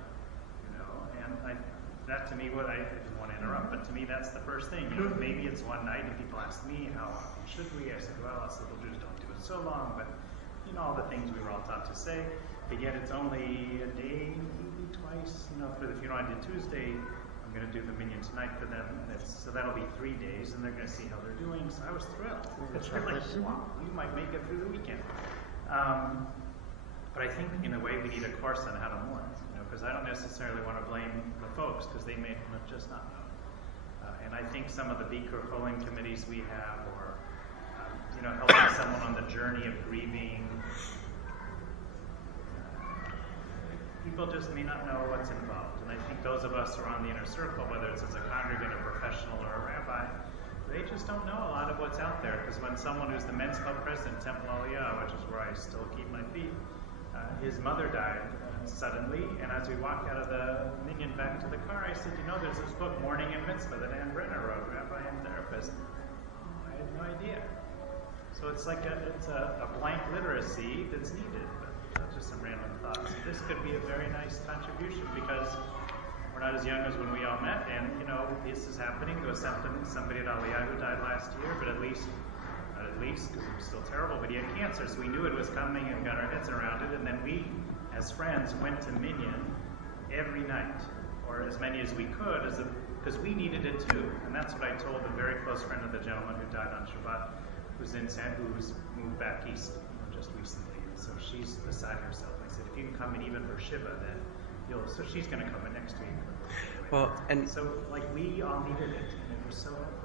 and that to me, I didn't want to interrupt, but to me that's the first thing. Maybe it's one night, and people ask me, how often should we? I said, well, us little Jews don't do it so long, but all the things we were all taught to say. But yet it's only a day, maybe twice. For the funeral I did Tuesday, I'm going to do the minyan tonight for them, and so that'll be 3 days, and they're going to see how they're doing. So I was thrilled. It's really wow, you might make it through the weekend. But I think in a way we need a course on how to mourn, because I don't necessarily want to blame the folks, because they may have just not known. And I think some of the Bikur polling committees we have, or helping someone on the journey of grieving, people just may not know what's involved. And I think those of us who are on the inner circle, whether it's as a congregant, a professional, or a rabbi, they just don't know a lot of what's out there. Because when someone who's the men's club president, Temple Aliyah, which is where I still keep my feet, his mother died suddenly, and as we walked out of the minyan back to the car, I said, there's this book, Mourning and Mitzvah, that Ann Brenner wrote, rabbi and therapist. I had no idea. So it's like a blank literacy that's needed, but that's just some random thoughts. This could be a very nice contribution, because we're not as young as when we all met, and this is happening. There was somebody at Aliyah who died last year, but at least at least, because it was still terrible, but he had cancer, so we knew it was coming and got our heads around it, and then we, as friends, went to Minyan every night, or as many as we could, because we needed it too. And that's what I told a very close friend of the gentleman who died on Shabbat, who's moved back east just recently. So she's beside herself. I said, if you can come in even for Shiva, then so she's going to come in next week. Well, and so like we all needed it, and it was so helpful.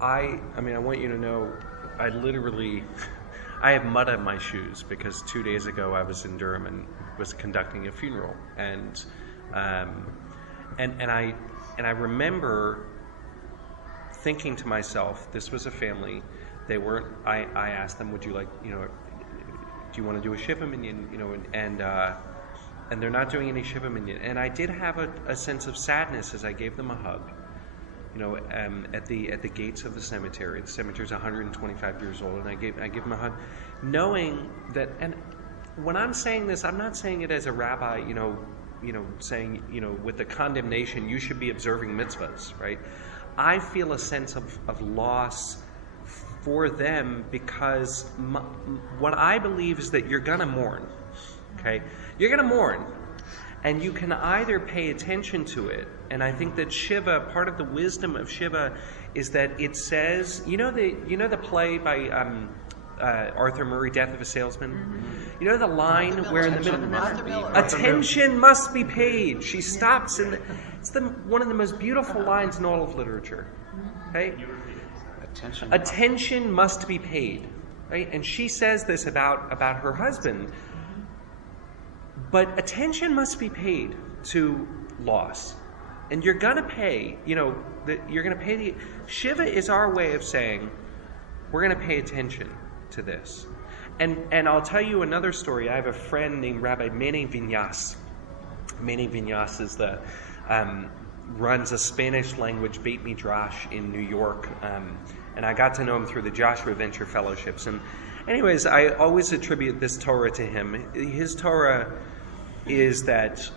I mean, I want you to know, I literally, I have mud on my shoes because 2 days ago I was in Durham and was conducting a funeral, and I remember thinking to myself, this was a family. They weren't. I asked them, would you like, do you want to do a Shiva Minyan, and they're not doing any Shiva Minyan. And I did have a sense of sadness as I gave them a hug. At the gates of the cemetery. The cemetery's 125 years old, and I give them a hug, knowing that. And when I'm saying this, I'm not saying it as a rabbi, saying, with the condemnation, you should be observing mitzvahs, right? I feel a sense of loss for them because what I believe is that you're gonna mourn, okay? You're gonna mourn. And you can either pay attention to it, and I think that Shiva, part of the wisdom of Shiva is that it says, the play by Arthur Murray, Death of a Salesman? Mm-hmm. You know the line where in the middle, attention must be paid. She stops it's one of the most beautiful lines in all of literature. Okay? Attention must be paid. Right? And she says this about her husband. But attention must be paid to loss. And you're going to pay, you're going to pay Shiva is our way of saying, we're going to pay attention to this. And I'll tell you another story. I have a friend named Rabbi Mene Vinyas. Mene Vinyas is runs a Spanish language Beit Midrash in New York. And I got to know him through the Joshua Venture Fellowships. And anyways, I always attribute this Torah to him. His Torah is that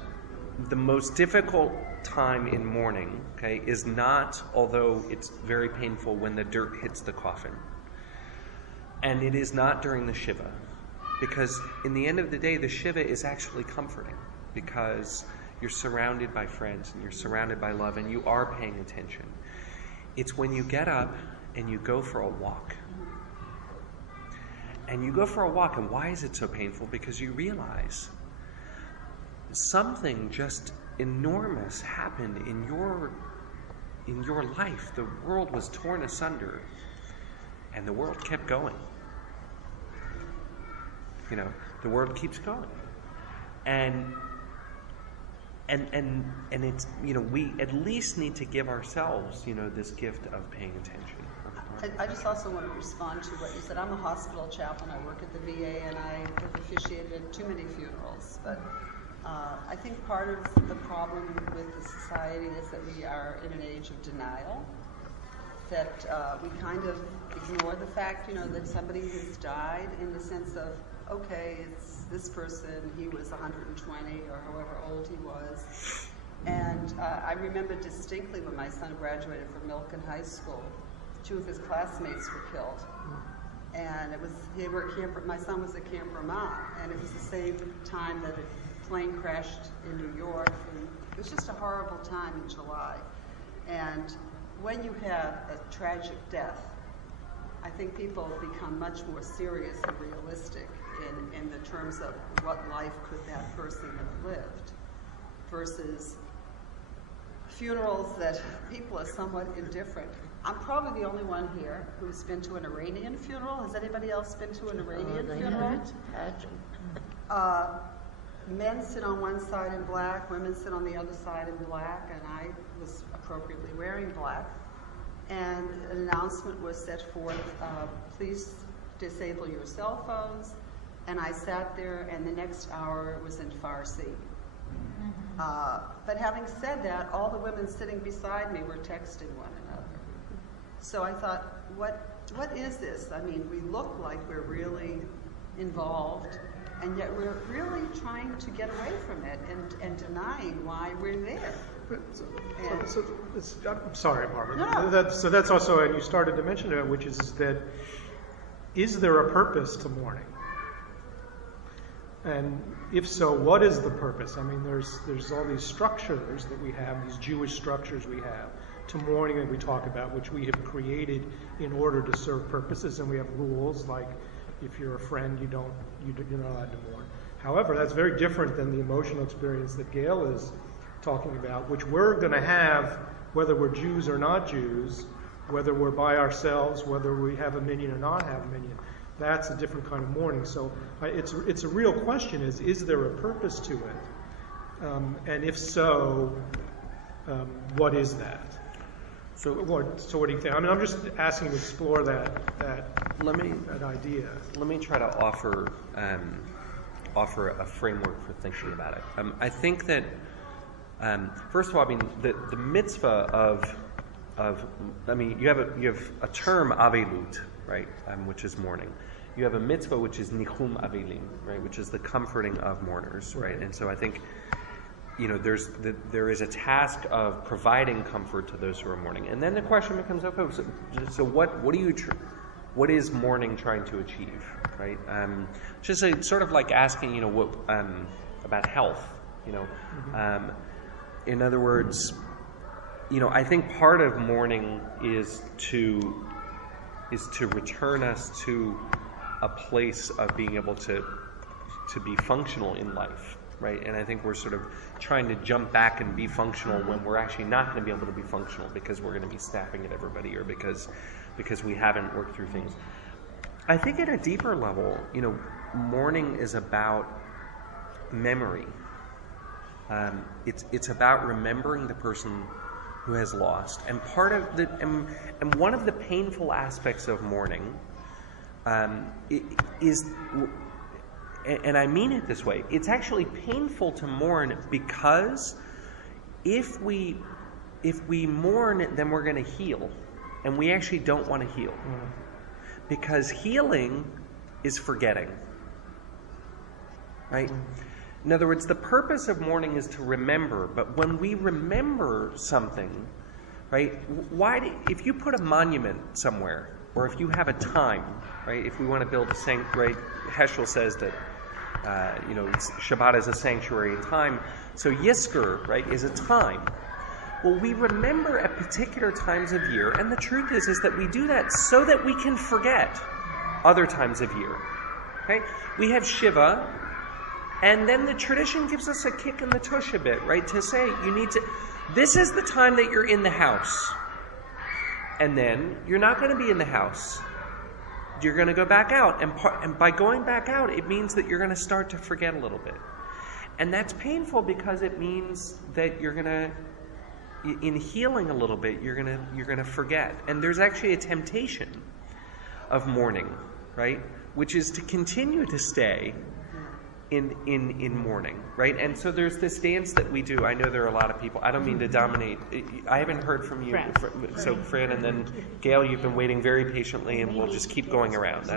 the most difficult time in mourning, okay, is not, although it's very painful, when the dirt hits the coffin. And it is not during the Shiva. Because in the end of the day, the Shiva is actually comforting. Because you're surrounded by friends, and you're surrounded by love, and you are paying attention. It's when you get up and you go for a walk. And you go for a walk, and why is it so painful? Because you realize something just enormous happened in your life. The world was torn asunder, and the world kept going. The world keeps going, and it's we at least need to give ourselves this gift of paying attention. I just also want to respond to what you said. I'm a hospital chaplain. I work at the VA, and I have officiated too many funerals, but I think part of the problem with the society is that we are in an age of denial, that we kind of ignore the fact, that somebody has died in the sense of, okay, it's this person, he was 120 or however old he was. And I remember distinctly when my son graduated from Milken High School, 2 of his classmates were killed. And my son was at Camp Vermont, and it was the same time that a plane crashed in New York, and it was just a horrible time in July. And when you have a tragic death, I think people become much more serious and realistic in the terms of what life could that person have lived, versus funerals that people are somewhat indifferent. I'm probably the only one here who's been to an Iranian funeral. Has anybody else been to an Iranian funeral? Men sit on one side in black, women sit on the other side in black, and I was appropriately wearing black. And an announcement was set forth, please disable your cell phones. And I sat there, and the next hour was in Farsi. But having said that, all the women sitting beside me were texting one another. So I thought, what is this? I mean, we look like we're really involved, and yet we're really trying to get away from it and denying why we're there. I'm sorry, Barbara. So that's also, and you started to mention it, which is that, is there a purpose to mourning? And if so, what is the purpose? I mean, there's all these structures that we have, these Jewish structures we have to mourning that we talk about, which we have created in order to serve purposes, and we have rules like if you're a friend, you're not allowed to mourn. However, that's very different than the emotional experience that Gail is talking about, which we're going to have whether we're Jews or not Jews, whether we're by ourselves, whether we have a minyan or not have a minyan. That's a different kind of mourning. So it's a real question: is there a purpose to it? And if so, what is that? So what do you think? I mean, I'm just asking you to explore that idea. Let me try to offer a framework for thinking about it. I think that first of all, I mean the mitzvah of you have a term avelut, right, which is mourning. You have a mitzvah which is nichum avelim, right, which is the comforting of mourners, right? And so I think, there is a task of providing comfort to those who are mourning, and then the question becomes, okay, so what is mourning trying to achieve, right? Just sort of like asking, what about health, in other words, I think part of mourning is to return us to a place of being able to be functional in life, right? And I think we're sort of trying to jump back and be functional when we're actually not going to be able to be functional because we're going to be snapping at everybody or because we haven't worked through things. I think at a deeper level, mourning is about memory. It's about remembering the person who has lost, and part of and one of the painful aspects of mourning is, and I mean it this way, it's actually painful to mourn because if we mourn, then we're going to heal, and we actually don't want to heal, because healing is forgetting, right? In other words, the purpose of mourning is to remember, but when we remember something, right, if you put a monument somewhere, or if you have a time, right, if we want to build a sanctuary, Heschel says that, Shabbat is a sanctuary in time, so Yizkor, right, is a time. Well, we remember at particular times of year, and the truth is that we do that so that we can forget other times of year, okay? We have Shiva, and then the tradition gives us a kick in the tush a bit, right? To say, this is the time that you're in the house. And then you're not going to be in the house. You're going to go back out. And by going back out, it means that you're going to start to forget a little bit. And that's painful because it means that you're going to, in healing a little bit, you're going to forget. And there's actually a temptation of mourning, right? Which is to continue to stay in mourning, right? And so there's this dance that we do. I know there are a lot of people. I don't mean to dominate. I haven't heard from you. So Fran and then Gail, you've been waiting very patiently, and we'll just keep going around.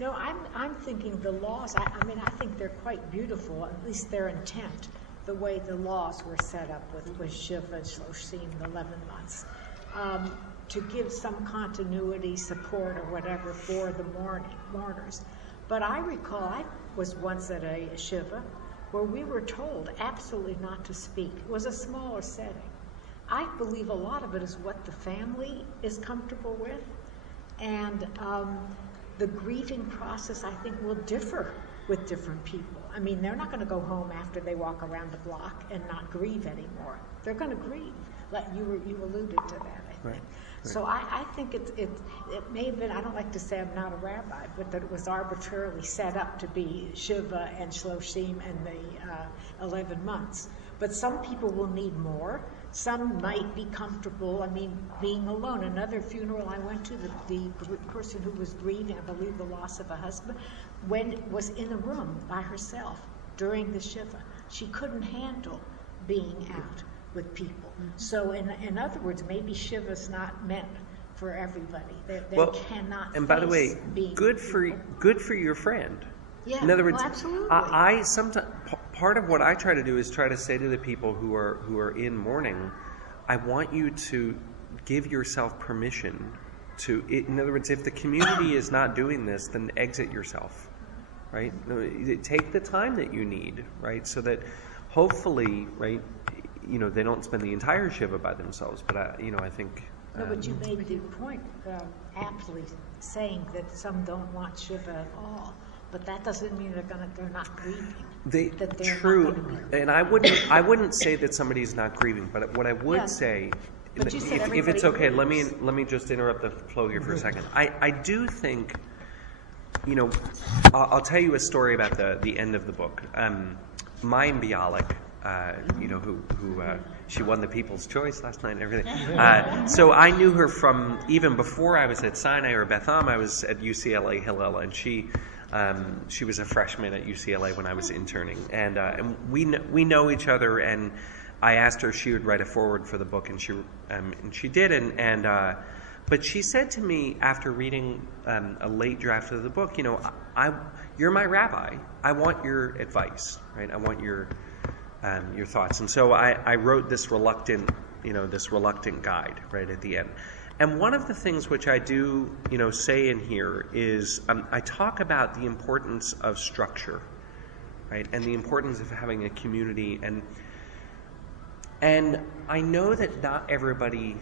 No, I'm thinking the laws. I mean, I think they're quite beautiful. At least their intent, the way the laws were set up with Shiva and Shloshim, the 11 months, to give some continuity, support, or whatever for the mourners. But I recall I was once at a Shiva where we were told absolutely not to speak. It was a smaller setting. I believe a lot of it is what the family is comfortable with, and the grieving process, I think, will differ with different people. I mean, they're not going to go home after they walk around the block and not grieve anymore. They're going to grieve. Like you alluded to that, I think. Right. So I think it may have been, I don't like to say I'm not a rabbi, but that it was arbitrarily set up to be Shiva and Shloshim and the 11 months. But some people will need more. Some might be comfortable, being alone. Another funeral I went to, the person who was grieving, I believe, the loss of a husband, was in a room by herself during the Shiva. She couldn't handle being out with people. So in other words, maybe Shiva's not meant for everybody. They cannot. And by the way, good for your friend, Yeah, In other words, absolutely. I sometimes part of what I try to do is try to say to the people who are in mourning, I want you to give yourself permission to. In other words, if the community is not doing this, then exit yourself, right? Take the time that you need, right, so that hopefully, right, they don't spend the entire Shiva by themselves. But I think. No, but you made the point aptly, saying that some don't want Shiva at all. But that doesn't mean they're not grieving. True, and I wouldn't say that somebody's not grieving, but what I would say, if it's okay, let me just interrupt the flow here for a second. I do think, I'll tell you a story about the end of the book. Mayim Bialik, who she won the People's Choice last night and everything. So I knew her from even before I was at Sinai or Beth Am. I was at UCLA Hillel, and she was a freshman at UCLA when I was interning, and we know each other. And I asked her if she would write a foreword for the book, and she did. But she said to me after reading a late draft of the book, you're my rabbi. I want your advice, right? I want your thoughts. And so I wrote this reluctant guide right at the end. And one of the things which I do, say in here is I talk about the importance of structure, right, and the importance of having a community. And I know that not everybody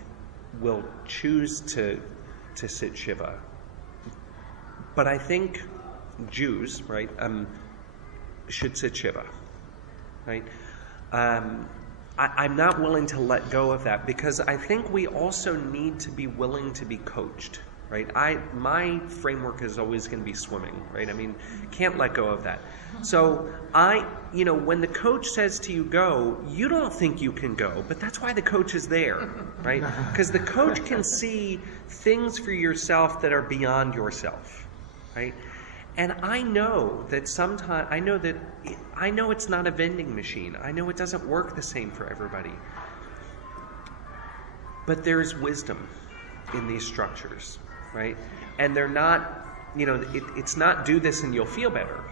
will choose to sit Shiva, but I think Jews, right, should sit Shiva, right. I'm not willing to let go of that because I think we also need to be willing to be coached, right? My framework is always going to be swimming, right? I mean, can't let go of that. So when the coach says to you go, you don't think you can go, but that's why the coach is there, right? Because the coach can see things for yourself that are beyond yourself, right? And I know that sometimes, I know it's not a vending machine. I know it doesn't work the same for everybody. But there's wisdom in these structures, right? And they're not, it's not do this and you'll feel better.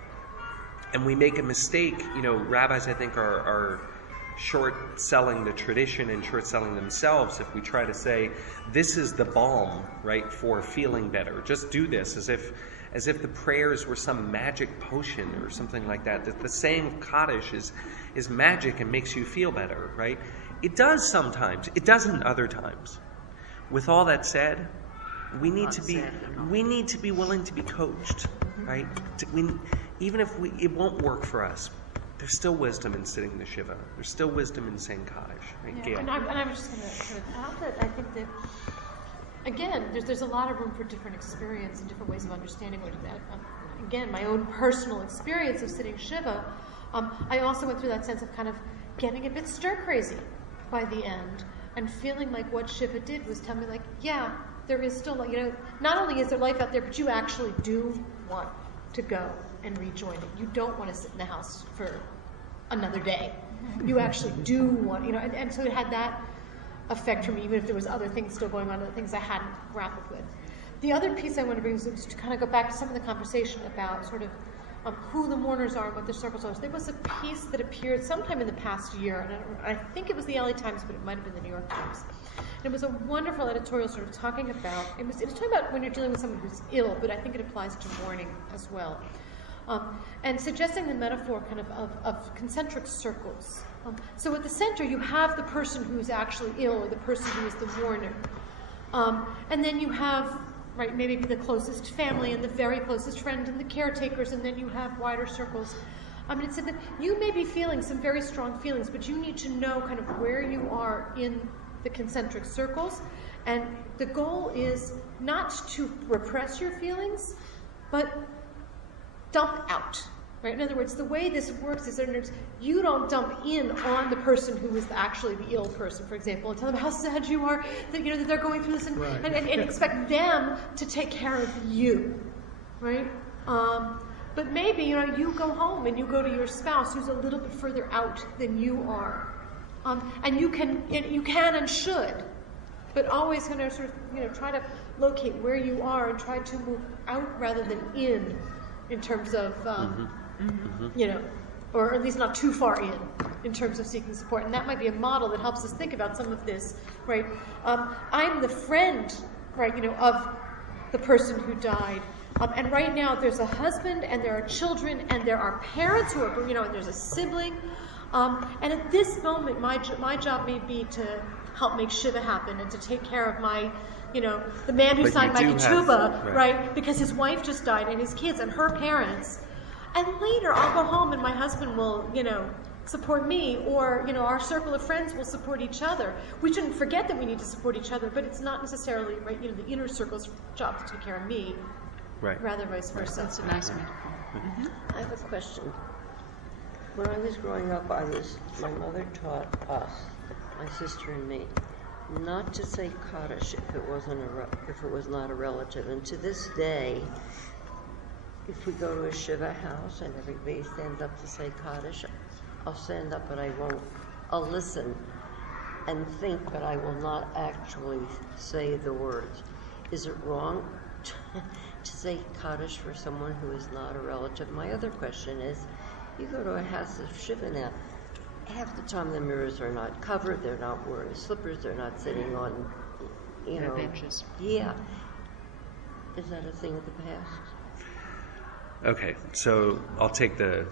And we make a mistake, rabbis I think are short-selling the tradition and short-selling themselves if we try to say, this is the balm, right, for feeling better. Just do this as if the prayers were some magic potion or something like that. That the saying Kaddish is magic and makes you feel better, right? It does sometimes. It doesn't other times. With all that said, we need to be willing to be coached, right? Even if it won't work for us, there's still wisdom in sitting the Shiva. There's still wisdom in saying Kaddish, right? Yeah, and I was just going to kind of add that I think that, again, there's a lot of room for different experience and different ways of understanding what that. Again, my own personal experience of sitting Shiva, I also went through that sense of kind of getting a bit stir crazy by the end and feeling like what Shiva did was tell me like, yeah, there is still, not only is there life out there, but you actually do want to go and rejoin it. You don't want to sit in the house for another day. You actually do want, and so it had that effect for me, even if there was other things still going on, other things I hadn't grappled with. The other piece I want to bring is to kind of go back to some of the conversation about sort of who the mourners are and what their circles are. So there was a piece that appeared sometime in the past year, and I think it was the LA Times, but it might have been the New York Times. And it was a wonderful editorial sort of talking about, it was talking about when you're dealing with someone who's ill, but I think it applies to mourning as well. And suggesting the metaphor kind of concentric circles. So at the center, you have the person who's actually ill, or the person who is the mourner. And then you have, right, maybe the closest family and the very closest friend and the caretakers, and then you have wider circles. And it said that you may be feeling some very strong feelings, but you need to know kind of where you are in the concentric circles. And the goal is not to repress your feelings, but dump out. Right? In other words, the way this works is that you don't dump in on the person who is actually the ill person, for example, and tell them how sad you are, that that they're going through this, and expect them to take care of you, right? But maybe you go home and you go to your spouse who's a little bit further out than you are, and you can and should, but always sort of try to locate where you are and try to move out rather than in in terms of, you know, or at least not too far in terms of seeking support. And that might be a model that helps us think about some of this, right? I'm the friend, right, you know, of the person who died. And right now there's a husband and there are children and there are parents who are, you know, and there's a sibling. And at this moment, my job may be to help make Shiva happen and to take care of my, you know, the man who signed my ketubah, right? Because his wife just died and his kids and her parents. And later I'll go home and my husband will, you know, support me, or, you know, our circle of friends will support each other. We shouldn't forget that we need to support each other, but it's not necessarily, right, you know, the inner circle's job to take care of me, rather vice versa. That's a nice metaphor. I have a question. When I was growing up, my mother taught us, my sister and me, not to say Kaddish if it was not a relative. And to this day, if we go to a Shiva house and everybody stands up to say Kaddish, I'll stand up, but I won't. I'll listen and think, but I will not actually say the words. Is it wrong to say Kaddish for someone who is not a relative? My other question is, you go to a house of Shiva now, half the time the mirrors are not covered, they're not wearing slippers, they're not sitting on, you know. Benches. Yeah. Is that a thing of the past? Okay, so I'll take the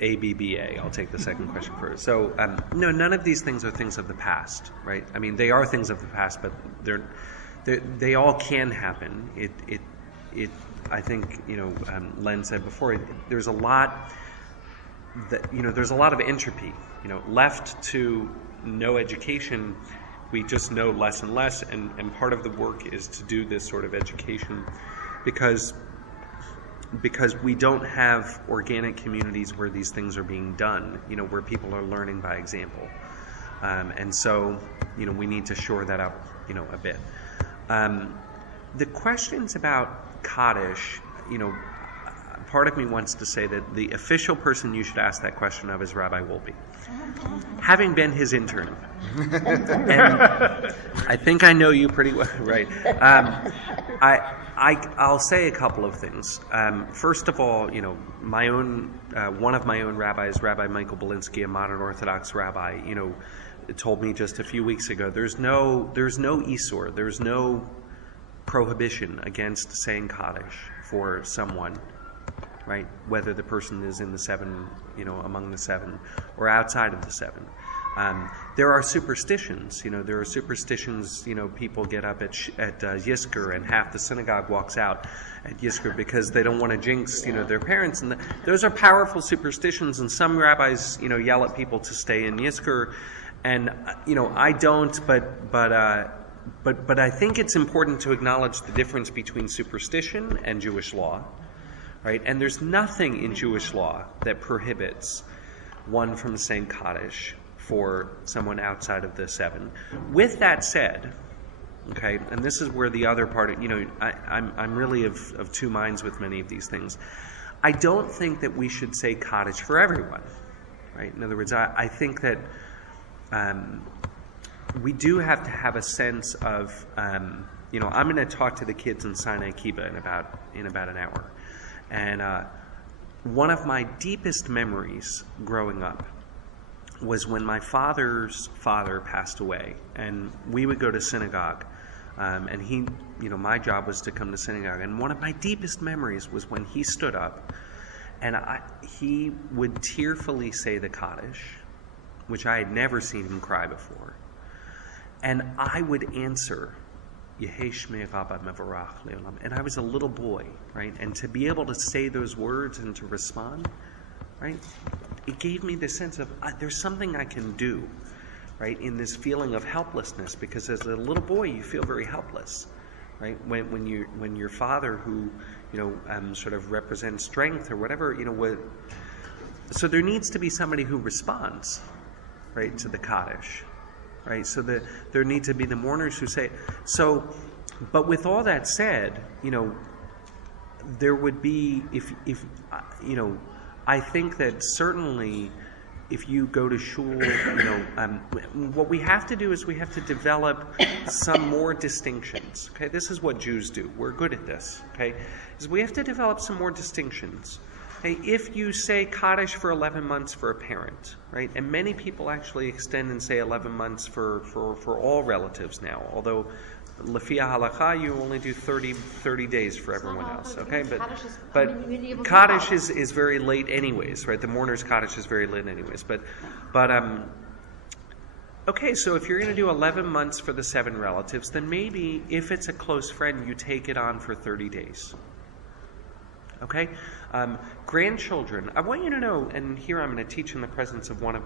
ABBA. I'll take the second question first. So, no, none of these things are things of the past, right? I mean, they are things of the past, but they all can happen. I think, you know, Len said before, there's a lot that, you know, there's a lot of entropy. You know, left to no education, we just know less and less, and part of the work is to do this sort of education because we don't have organic communities where these things are being done, you know, where people are learning by example. And so, you know, we need to shore that up, you know, a bit. The questions about Kaddish, you know, part of me wants to say that the official person you should ask that question of is Rabbi Wolpe. Having been his intern, and I think I know you pretty well, right? I'll say a couple of things. First of all, you know, my own one of my own rabbis, Rabbi Michael Belinsky, a modern Orthodox rabbi, you know, told me just a few weeks ago, there's no isur, there's no prohibition against saying Kaddish for someone, right? Whether the person is in the seven, you know, among the seven, or outside of the seven. There are superstitions, you know. There are superstitions, you know. People get up at Yizkor, and half the synagogue walks out at Yizkor because they don't want to jinx, you know, their parents. And those are powerful superstitions. And some rabbis, you know, yell at people to stay in Yizkor, and you know, I don't. But I think it's important to acknowledge the difference between superstition and Jewish law, right? And there's nothing in Jewish law that prohibits one from saying Kaddish for someone outside of the seven. With that said, okay, and this is where the other part, you know, I'm really of two minds with many of these things. I don't think that we should say Kaddish for everyone, right? In other words, I think that we do have to have a sense of, you know, I'm going to talk to the kids in Sinai Kiva in about an hour, and one of my deepest memories growing up was when my father's father passed away, and we would go to synagogue, and he, you know, my job was to come to synagogue, and one of my deepest memories was when he stood up, and he would tearfully say the Kaddish, which I had never seen him cry before, and I would answer, Yehei Shmei Rabba Mevorach Leolam, and I was a little boy, right, and to be able to say those words and to respond, right, it gave me the sense of there's something I can do, right, in this feeling of helplessness, because as a little boy you feel very helpless, right, when your father, who, you know, sort of represents strength or whatever, you know, so there needs to be somebody who responds, right, to the Kaddish, right, so there need to be the mourners who say so. But with all that said, you know, there would be, if you know, I think that certainly if you go to shul, what we have to do is we have to develop some more distinctions. Okay, this is what Jews do. We're good at this. Okay, is we have to develop some more distinctions. Okay, if you say Kaddish for 11 months for a parent, right, and many people actually extend and say 11 months for all relatives now, although Lefia Halakha, you only do 30 days for everyone else, okay? But Kaddish is very late anyways, right? The mourner's Kaddish is very late anyways. But okay, so if you're going to do 11 months for the 7 relatives, then maybe if it's a close friend, you take it on for 30 days. Okay? Grandchildren, I want you to know, and here I'm going to teach in the presence of one of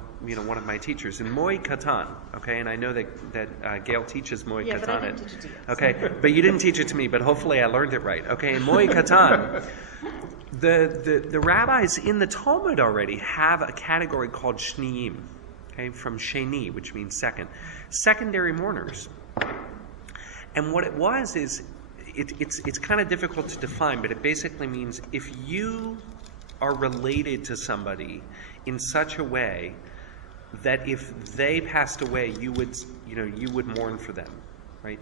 my teachers in Moy Katan. Okay, and I know that Gail teaches Moy Katan. Yeah, but I didn't teach it to you. Okay, but you didn't teach it to me. But hopefully I learned it right. Okay, in Moy Katan, the rabbis in the Talmud already have a category called Shniim. Okay, from Sheni, which means second, secondary mourners. And what it was is. It's kind of difficult to define, but it basically means if you are related to somebody in such a way that if they passed away, you would mourn for them, right?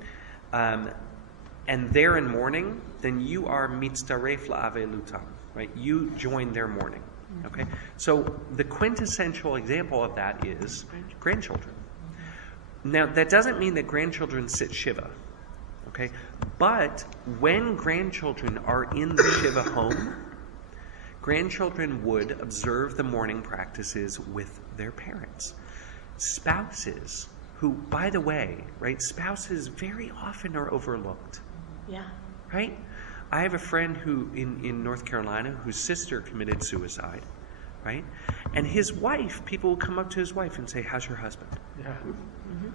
And they're in mourning, then you are mitzdaref la'avelutam, right? You join their mourning, okay? So the quintessential example of that is grandchildren. Now, that doesn't mean that grandchildren sit Shiva. Okay, but when grandchildren are in the Shiva home, grandchildren would observe the mourning practices with their parents. Spouses, who, by the way, right, spouses very often are overlooked. Yeah. Right? I have a friend who in North Carolina whose sister committed suicide, right? And his wife, people will come up to his wife and say, "How's your husband?" Yeah. Mm-hmm.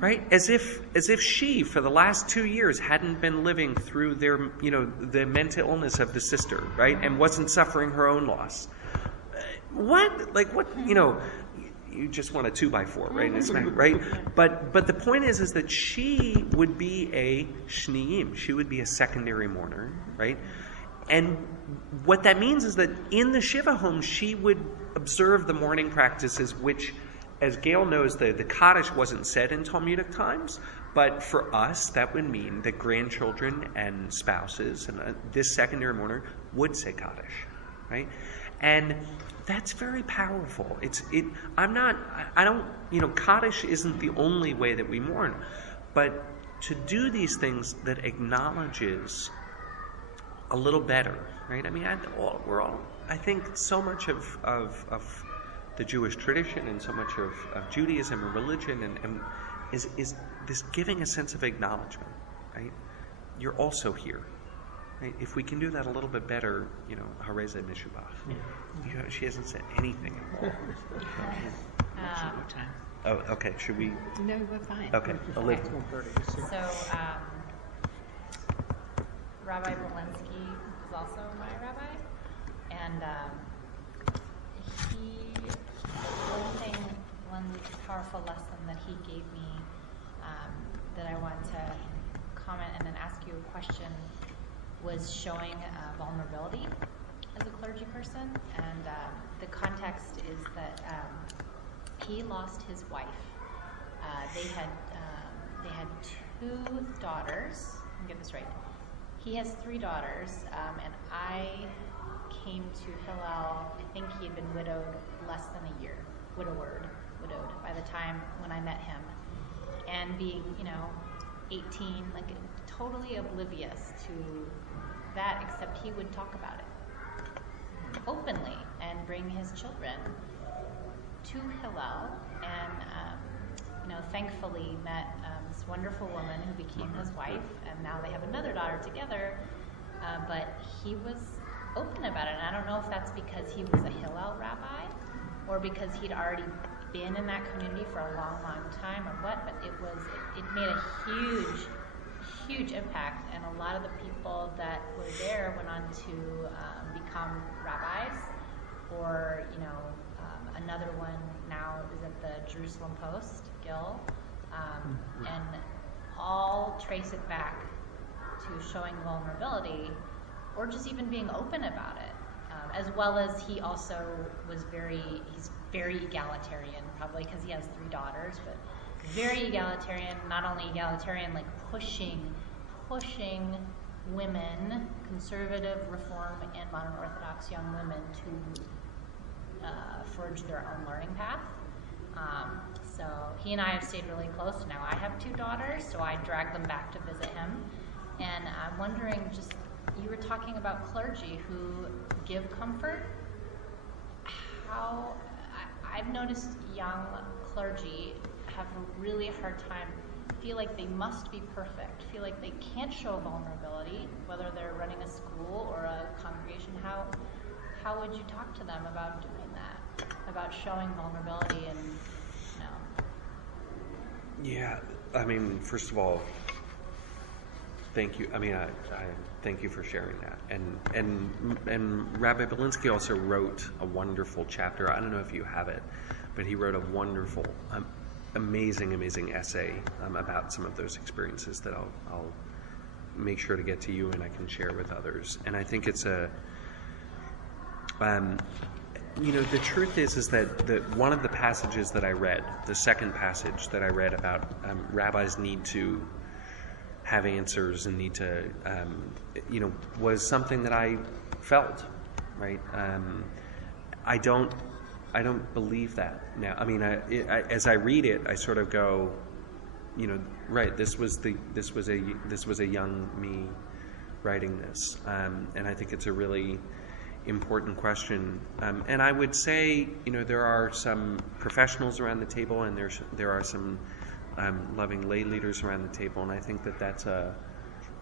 Right? As if she, for the last 2 years, hadn't been living through the mental illness of the sister, right? And wasn't suffering her own loss. What? Like, what, you just want a 2x4, right? It's not, right? But the point is that she would be a shniim. She would be a secondary mourner, right? And what that means is that in the Shiva home, she would observe the mourning practices, which, as Gail knows, the Kaddish wasn't said in Talmudic times, but for us, that would mean that grandchildren and spouses and this secondary mourner would say Kaddish, right? And that's very powerful. Kaddish isn't the only way that we mourn, but to do these things that acknowledges a little better, right? I mean, I think so much of the Jewish tradition and so much of Judaism and religion and is this giving a sense of acknowledgement, right? You're also here, right? If we can do that a little bit better, Hareza Mishubach. She hasn't said anything at all. Oh, okay. Should we? No, we're fine. Okay. Olivia. So, Rabbi Walensky is also my rabbi, and one powerful lesson that he gave me that I want to comment and then ask you a question was showing vulnerability as a clergy person, and the context is that he lost his wife. They had 2 daughters. Let me get this right. He has 3 daughters, and I came to Hillel. I think he had been widowed less than a year. Widowed by the time when I met him, and being 18, like totally oblivious to that, except he would talk about it openly and bring his children to Hillel, and thankfully met this wonderful woman who became his wife, and now they have another daughter together, but he was open about it, and I don't know if that's because he was a Hillel rabbi or because he'd already been in that community for a long, long time or what, but it made a huge impact, and a lot of the people that were there went on to become rabbis, or another one now is at the Jerusalem Post, Gil, and all trace it back to showing vulnerability or just even being open about it, as well as he also was he's very egalitarian, probably because he has 3 daughters, but very egalitarian, not only egalitarian, like pushing women, conservative, reform, and modern Orthodox young women to forge their own learning path. So he and I have stayed really close. Now I have 2 daughters, so I drag them back to visit him. And I'm wondering, just, you were talking about clergy who give comfort. How, I've noticed young clergy have a really hard time, feel like they must be perfect, feel like they can't show vulnerability, whether they're running a school or a congregation. How would you talk to them about doing that, about showing vulnerability and, you know? Yeah, I mean, first of all, thank you. I mean, I thank you for sharing that. And Rabbi Belinsky also wrote a wonderful chapter. I don't know if you have it, but he wrote a wonderful, amazing essay about some of those experiences that I'll make sure to get to you and I can share with others. And I think it's a, you know, the truth is that one of the passages that I read, the second passage that I read about rabbis need to have answers and need to, you know, was something that I felt, right? I don't believe that now. I mean, as I read it, I sort of go, you know, right? This was a young me writing this, and I think it's a really important question. And I would say, you know, there are some professionals around the table, and there are some loving lay leaders around the table, and I think that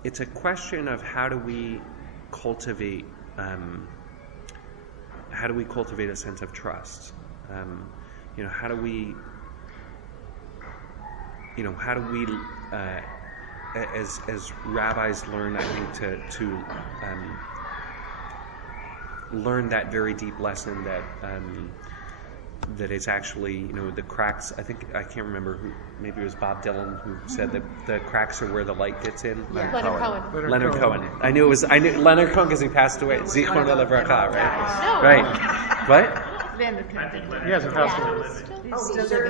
it's a question of how do we cultivate a sense of trust. You know, how do we as rabbis learn, I think, to learn that very deep lesson that it's actually, you know, the cracks. I can't remember who. Maybe it was Bob Dylan who said that the cracks are where the light gets in. Yeah. Leonard Cohen. I knew Leonard Cohen because he passed away. Zichron Levraka, right? No. Right. What? Leonard Cohen. He hasn't passed away.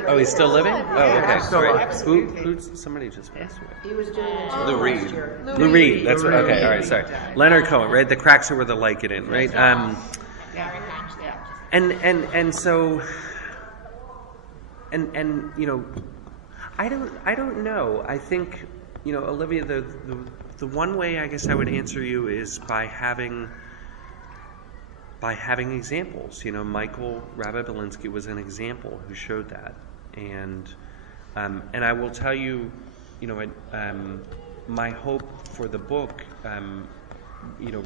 Oh, he's still living? Oh, okay. Still Right. alive. Who? Somebody just passed away. He was doing it. Lou Reed. Lou Reed. That's what. Okay. All right. Sorry. Leonard Cohen. Right. The cracks are where the light get in. Right. And so. And you know, I don't know. I think, you know, Olivia, the one way I guess I would answer you is by having examples. You know, Rabbi Belinsky was an example who showed that, and I will tell you, you know, my hope for the book, you know,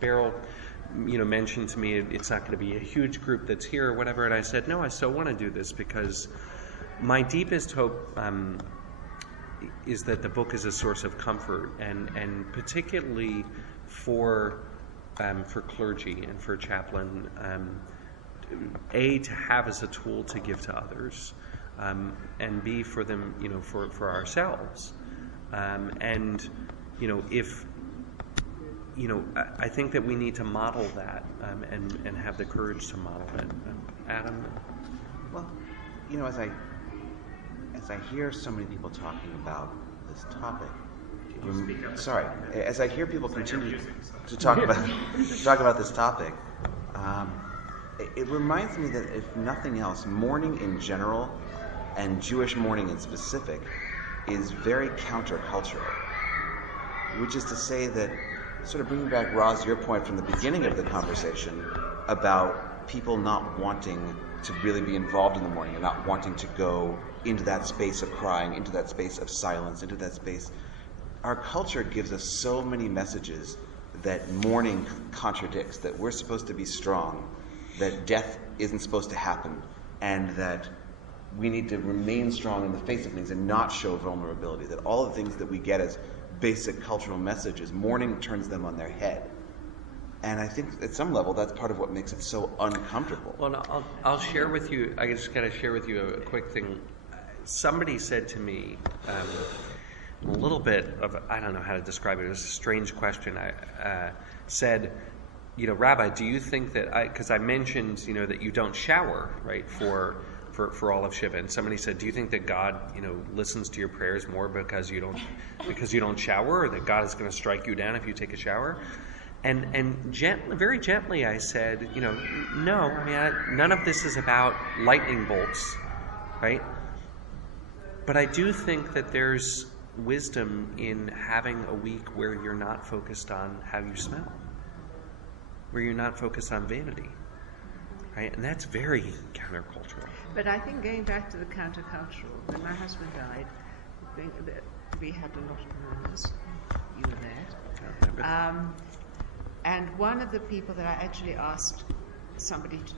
Beryl, you know, mentioned to me it's not going to be a huge group that's here or whatever, and I said, no, I still want to do this because my deepest hope is that the book is a source of comfort, and particularly for clergy and for chaplain, to have as a tool to give to others, and B, for them, you know, for ourselves, and you know, if you know, I think that we need to model that, and have the courage to model it. Adam? Well, you know, as I hear so many people talking about this topic, as I hear people continue to talk about this topic, it reminds me that if nothing else, mourning in general and Jewish mourning in specific is very countercultural, which is to say that, sort of bringing back, Roz, your point from the beginning of the conversation about people not wanting to really be involved in the mourning and not wanting to go into that space of crying, into that space of silence, into that space. Our culture gives us so many messages that mourning contradicts, that we're supposed to be strong, that death isn't supposed to happen, and that we need to remain strong in the face of things and not show vulnerability, that all of the things that we get as basic cultural messages, mourning turns them on their head. And I think at some level that's part of what makes it so uncomfortable. Well, I'll share with you, I just got to share with you a quick thing. Somebody said to me, a little bit of, I don't know how to describe it, it was a strange question. I said, Rabbi, do you think that because I mentioned, that you don't shower, right, for all of Shiva, and somebody said, do you think that God, listens to your prayers more because you don't shower, or that God is going to strike you down if you take a shower? And very gently, I said, no. I mean, none of this is about lightning bolts, right? But I do think that there's wisdom in having a week where you're not focused on how you smell, where you're not focused on vanity, right? And that's very countercultural. But I think going back to the countercultural, when my husband died, we had a lot of mourners. You were there. And one of the people that I actually asked somebody to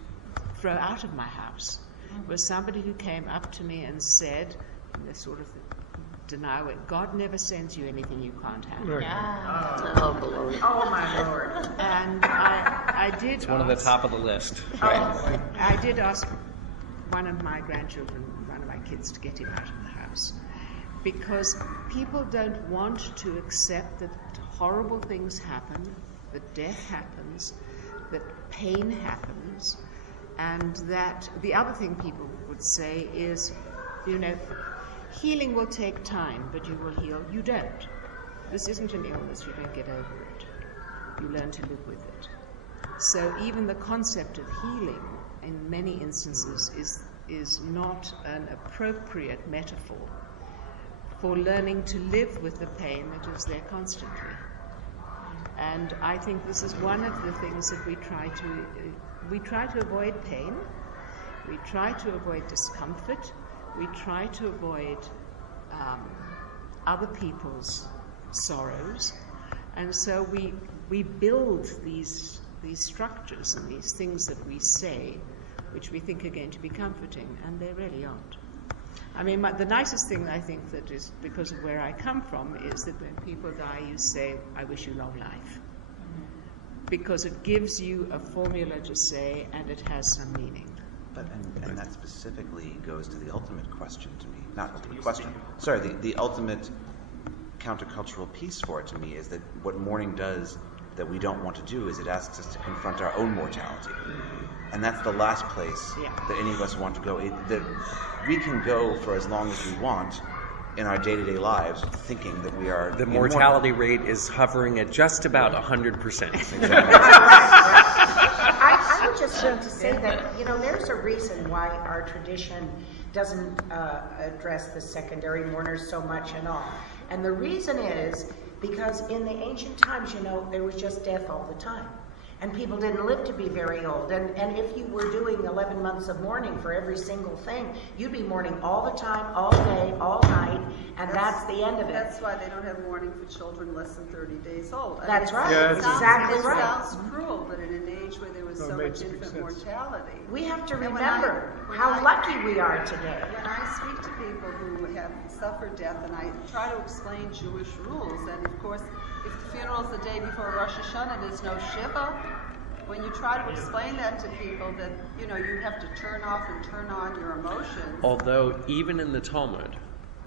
throw out of my house was somebody who came up to me and said, in this sort of denial, God never sends you anything you can't handle. Yeah. Oh my Lord. And I did It's one of the top of the list. Right? I did ask one of my grandchildren, one of my kids, to get him out of the house. Because people don't want to accept that horrible things happen, that death happens, that pain happens, and that the other thing people would say is, healing will take time, but you will heal. You don't. This isn't an illness. You don't get over it. You learn to live with it. So even the concept of healing, in many instances, is not an appropriate metaphor for learning to live with the pain that is there constantly. And I think this is one of the things that we try to avoid pain, we try to avoid discomfort, we try to avoid other people's sorrows, and so we build these structures and these things that we say, which we think are going to be comforting, and they really aren't. I mean, the nicest thing I think that is, because of where I come from, is that when people die, you say, I wish you long life. Because it gives you a formula to say, and it has some meaning. But and that specifically goes to the ultimate question to me. Not ultimate question. Sorry, the ultimate countercultural piece for it to me is that what mourning does that we don't want to do is it asks us to confront our own mortality. And that's the last place that any of us want to go. That we can go for as long as we want in our day-to-day lives thinking that we are... The mortality rate is hovering at just about 100%. I would just like to say that, there's a reason why our tradition doesn't address the secondary mourners so much and all. And the reason is because in the ancient times, there was just death all the time. And people didn't live to be very old. And if you were doing 11 months of mourning for every single thing, you'd be mourning all the time, all day, all night, and that's the end of it. That's why they don't have mourning for children less than 30 days old. That's right. Yeah, exactly right. It sounds cruel, but in an age where there was so much infant mortality. We have to remember how lucky we are today. When I speak to people who have suffered death, and I try to explain Jewish rules, and of course, if the funeral is the day before Rosh Hashanah, there's no Shiva. When you try to explain that to people, that you have to turn off and turn on your emotions. Although even in the Talmud,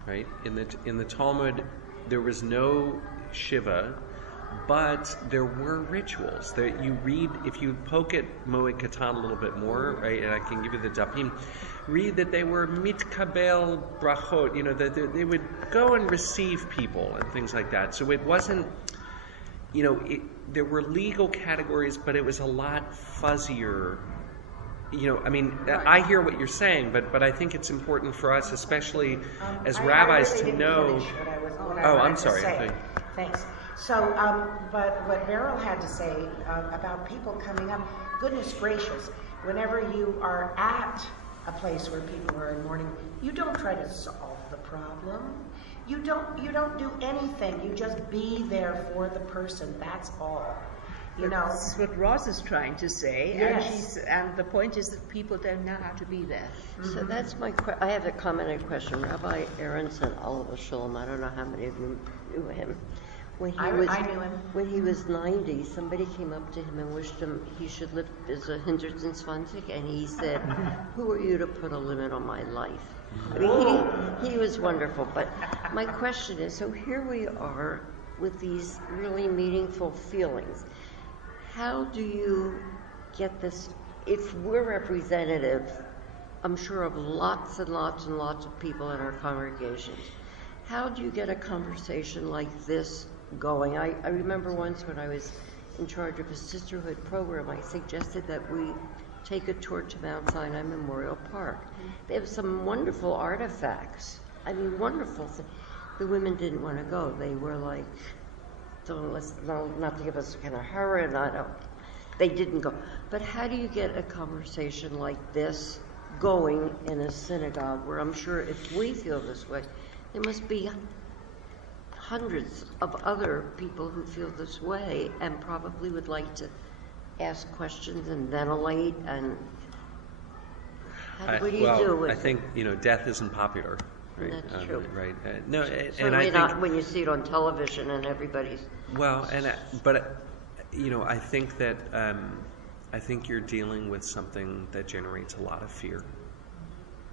right? In the Talmud, there was no Shiva, but there were rituals that you read. If you poke at Moed Katan a little bit more, right? And I can give you the dapim. Read that they were mitkabel brachot. That they would go and receive people and things like that. So it wasn't. There were legal categories, but it was a lot fuzzier. I hear what you're saying, but I think it's important for us, especially as rabbis, I really to know. I'm sorry. Thanks. So, but what Beryl had to say about people coming up, goodness gracious, whenever you are at a place where people are in mourning, you don't try to solve the problem. You don't do anything. You just be there for the person. That's all. That's what Ross is trying to say. Yes. And the point is that people don't know how to be there. So that's my I have a comment and question. Rabbi Aronson, Oliver Shalom, I don't know how many of you knew him. I knew him. When he was 90, somebody came up to him and wished him he should live as a Hindertonsvanzig, and he said, "Who are you to put a limit on my life?" I mean, he was wonderful. But my question is, so here we are with these really meaningful feelings. how do you get this? If we're representative, I'm sure, of lots and lots and lots of people in our congregations, how do you get a conversation like this going? I remember once when I was in charge of a sisterhood program, I suggested that we take a tour to Mount Sinai Memorial Park. They have some wonderful artifacts. I mean, wonderful things. The women didn't want to go. They were like, not to give us kind of horror, and they didn't go. But how do you get a conversation like this going in a synagogue where I'm sure if we feel this way, there must be hundreds of other people who feel this way and probably would like to ask questions and ventilate, and what do you do with I think, death isn't popular. Right? That's true. Right. No, Certainly I think, not when you see it on television and everybody's... Well, I think that I think you're dealing with something that generates a lot of fear,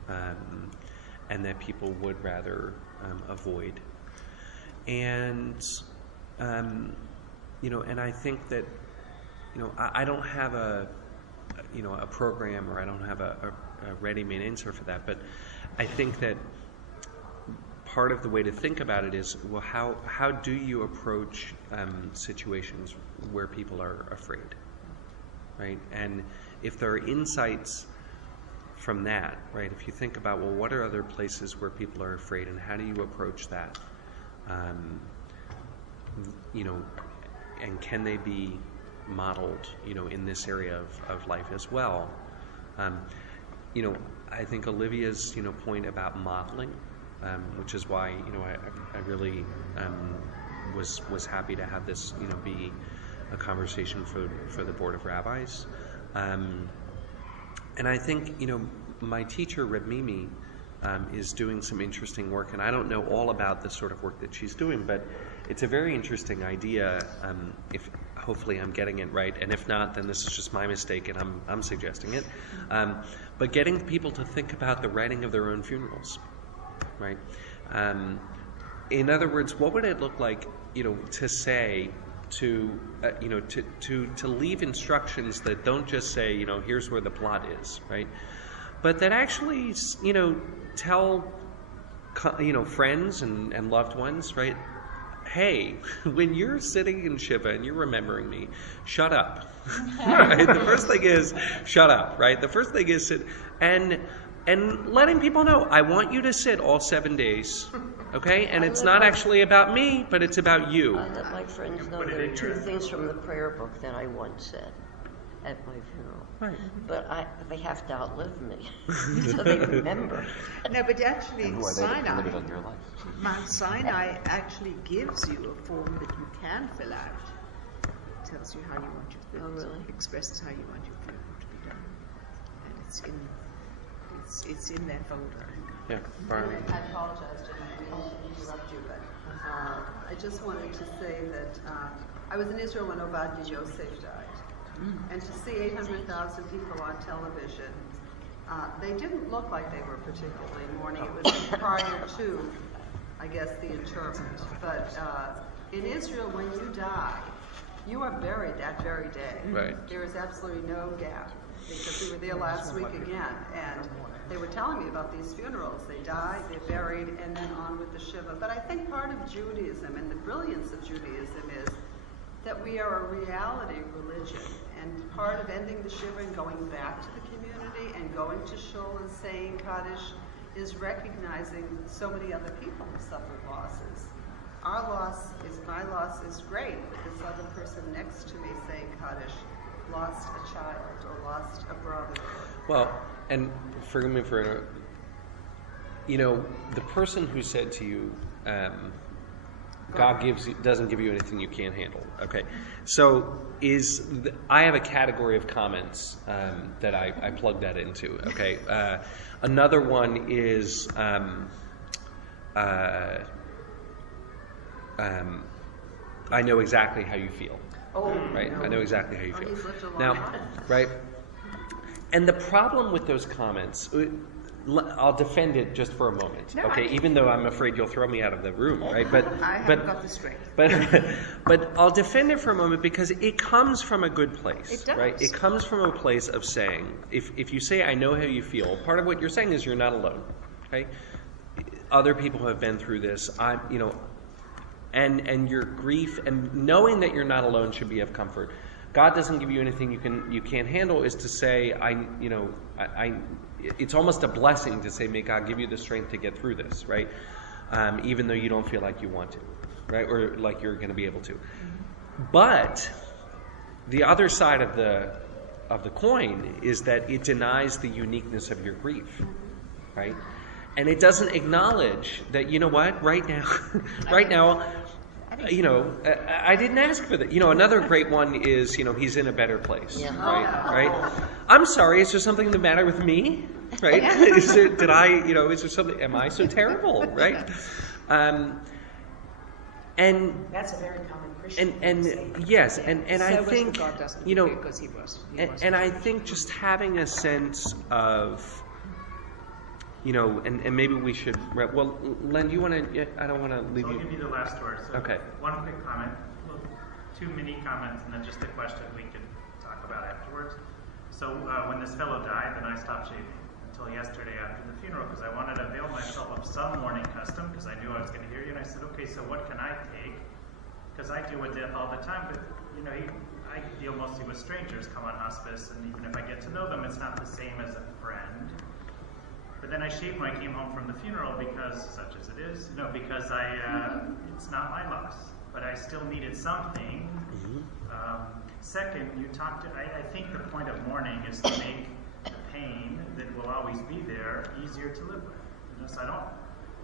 and that people would rather avoid. And and I think that I don't have a program, or I don't have a ready-made answer for that, but I think that part of the way to think about it is, well, how do you approach situations where people are afraid, right? And if there are insights from that, right, if you think about, well, what are other places where people are afraid, and how do you approach that, and can they be modeled, in this area of life as well? I think Olivia's, point about modeling, which is why, I really was happy to have this, be a conversation for the Board of Rabbis. And I think, my teacher, Rabbi, is doing some interesting work, and I don't know all about the sort of work that she's doing, but it's a very interesting idea. If hopefully I'm getting it right, and if not, then this is just my mistake, and I'm suggesting it. But getting people to think about the writing of their own funerals, right? In other words, what would it look like, to say to leave instructions that don't just say, here's where the plot is, right? But that actually, tell, friends and loved ones, right? Hey, when you're sitting in Shiva and you're remembering me, shut up. Right? The first thing is, shut up, right? The first thing is sit, and letting people know, I want you to sit all 7 days, okay? And it's not actually about me, but it's about you. I let my friends know there are 2 things from the prayer book that I once said at my funeral. Right. But they have to outlive me, so they remember. No, but actually, Sinai, on your life. Mount Sinai actually gives you a form that you can fill out. It tells you how you want your funeral. Oh, really? Expresses how you want your funeral to be done, and it's in that folder. Yeah, Barney. I apologize, Jim, I didn't mean to interrupt you, but I just wanted to say that I was in Israel when Obadiah Yosef died. And to see 800,000 people on television, they didn't look like they were particularly mourning. It was prior to, I guess, the interment. But in Israel, when you die, you are buried that very day. Right. There is absolutely no gap, because we were there last week again, and they were telling me about these funerals. They die, they're buried, and then on with the Shiva. But I think part of Judaism and the brilliance of Judaism is that we are a reality religion, and part of ending the Shiva and going back to the community and going to Shul and saying Kaddish is recognizing so many other people who suffered losses. My loss is great, but this other person next to me saying Kaddish lost a child or lost a brother. Well, and forgive me for, the person who said to you, God doesn't give you anything you can't handle. Okay, so I have a category of comments that I plug that into. Okay, another one is I know exactly how you feel. Oh, right. no. I know exactly how you feel. He's lived a long Now, life. right. And the problem with those comments, I'll defend it just for a moment, No, okay? Even though I'm afraid you'll throw me out of the room, right? I haven't got the strength. But I'll defend it for a moment because it comes from a good place, It does. right? It comes from a place of saying, if you say, I know how you feel, part of what you're saying is you're not alone, okay? Other people have been through this, and your grief and knowing that you're not alone should be of comfort. God doesn't give you anything you can't handle is to say, it's almost a blessing to say, may God give you the strength to get through this, right? Even though you don't feel like you want to, right? Or like you're going to be able to. But the other side of the coin is that it denies the uniqueness of your grief, right? And it doesn't acknowledge that, you know what, right now, I didn't ask for that. Another great one is, he's in a better place, right? I'm sorry, is there something the matter with me, right? Is there something, am I so terrible, right? And That's a very common Christian thing to say. Yes, and So I was think, the God doesn't because he was. and I think just having a sense of, and maybe we should. Well, Len, do you want to? I don't want to leave I'll you. give you the last word. So Okay. One quick comment, well, 2 mini comments, and then just a question we could talk about afterwards. So when this fellow died, then I stopped shaving until yesterday after the funeral because I wanted to avail myself of some mourning custom because I knew I was going to hear you. And I said, okay, so what can I take? Because I deal with death all the time, but I deal mostly with strangers come on hospice, and even if I get to know them, it's not the same as a friend. But then I shaved when I came home from the funeral because, such as it is, because it's not my loss, but I still needed something. Second, I think the point of mourning is to make the pain that will always be there easier to live with. So I don't,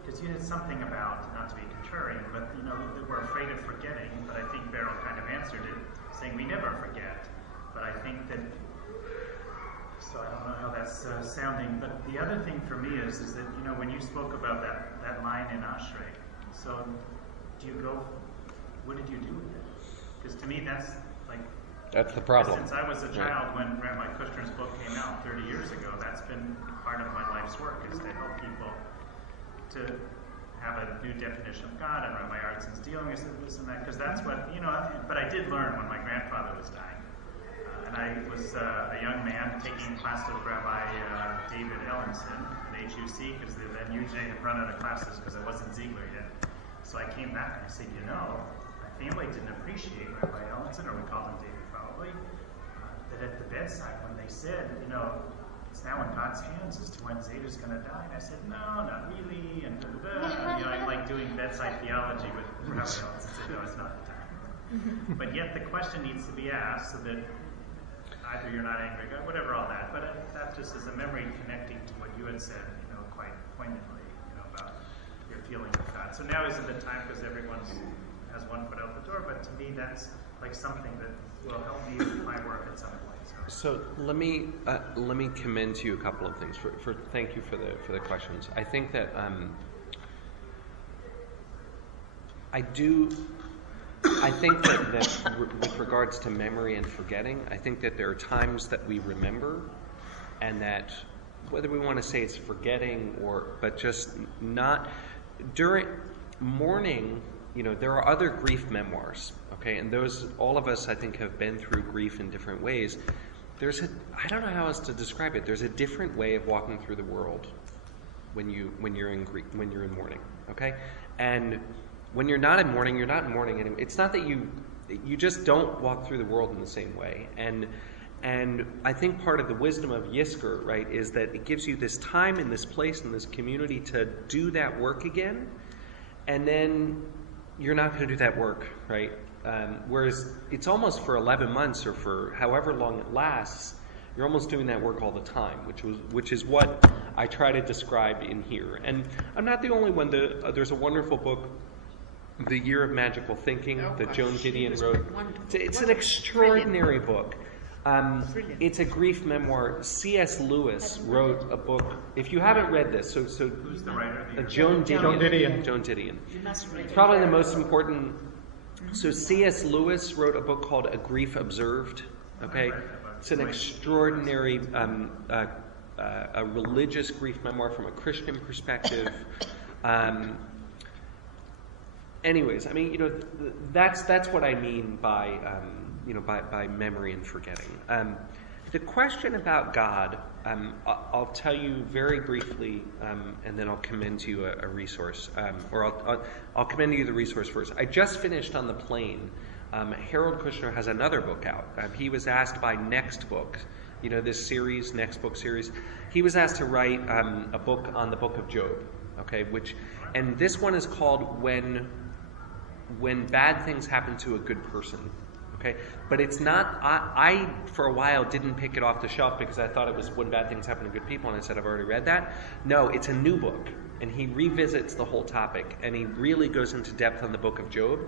because you had something about, not to be contrarian, but that we're afraid of forgetting, but I think Beryl kind of answered it, saying we never forget. But I think that, so I don't know how that's sounding, but the other thing for me is that, when you spoke about that line in Ashrei, so what did you do with it? Because to me that's the problem. Since I was a child when Rabbi Kushner's book came out 30 years ago, that's been part of my life's work, is to help people to have a new definition of God, and Rabbi Artsen's dealing with this and that, because that's what, but I did learn when my grandfather was dying. And I was a young man taking class with Rabbi David Ellenson at HUC, because then UJ had run out of classes because it wasn't Ziegler yet. So I came back and I said, my family didn't appreciate Rabbi Ellenson, or we called him David probably, that at the bedside when they said, it's now in God's hands as to when Zeta's going to die. And I said, no, not really, and I like doing bedside theology with Rabbi Ellenson. I said, no, it's not the time. But yet the question needs to be asked so that either you're not angry, whatever, all that. But that just is a memory connecting to what you had said, quite poignantly, about your feeling of God. So now isn't the time because everyone has one foot out the door. But to me, that's like something that will help me with my work at some point. So let me commend to you a couple of things. Thank you for the questions. I think that I think that with regards to memory and forgetting, I think that there are times that we remember, and that whether we want to say it's forgetting but just not during mourning. There are other grief memoirs, okay, and those, all of us, I think, have been through grief in different ways. I don't know how else to describe it. There's a different way of walking through the world when you're in mourning, okay, and when you're not in mourning, you're not in mourning anymore. It's not that you just don't walk through the world in the same way. And I think part of the wisdom of Yisker, right, is that it gives you this time in this place in this community to do that work again, and then you're not going to do that work, right? Whereas it's almost for 11 months or for however long it lasts, you're almost doing that work all the time, which is what I try to describe in here. And I'm not the only one. There's a wonderful book, The Year of Magical Thinking, that Joan Gideon wrote. It's an extraordinary book. It's a grief memoir. C.S. Lewis wrote a book. If you haven't read this, so who's the writer? Joan Didion. Joan Didion. It's probably the most important. So C.S. Lewis wrote a book called A Grief Observed. Okay, it's an extraordinary a religious grief memoir from a Christian perspective. Anyways, I mean, that's what I mean by by memory and forgetting. The question about God, I'll tell you very briefly, and then I'll commend to you a resource, or I'll commend to you the resource first. I just finished on the plane. Harold Kushner has another book out. He was asked by Next Book, this series, Next Book series. He was asked to write a book on the Book of Job. Okay, and this one is called When Bad Things Happen to a Good Person. Okay, but it's not. I for a while didn't pick it off the shelf because I thought it was When Bad Things Happen to Good People, and I said I've already read that. No, it's a new book, and he revisits the whole topic, and he really goes into depth on the Book of Job.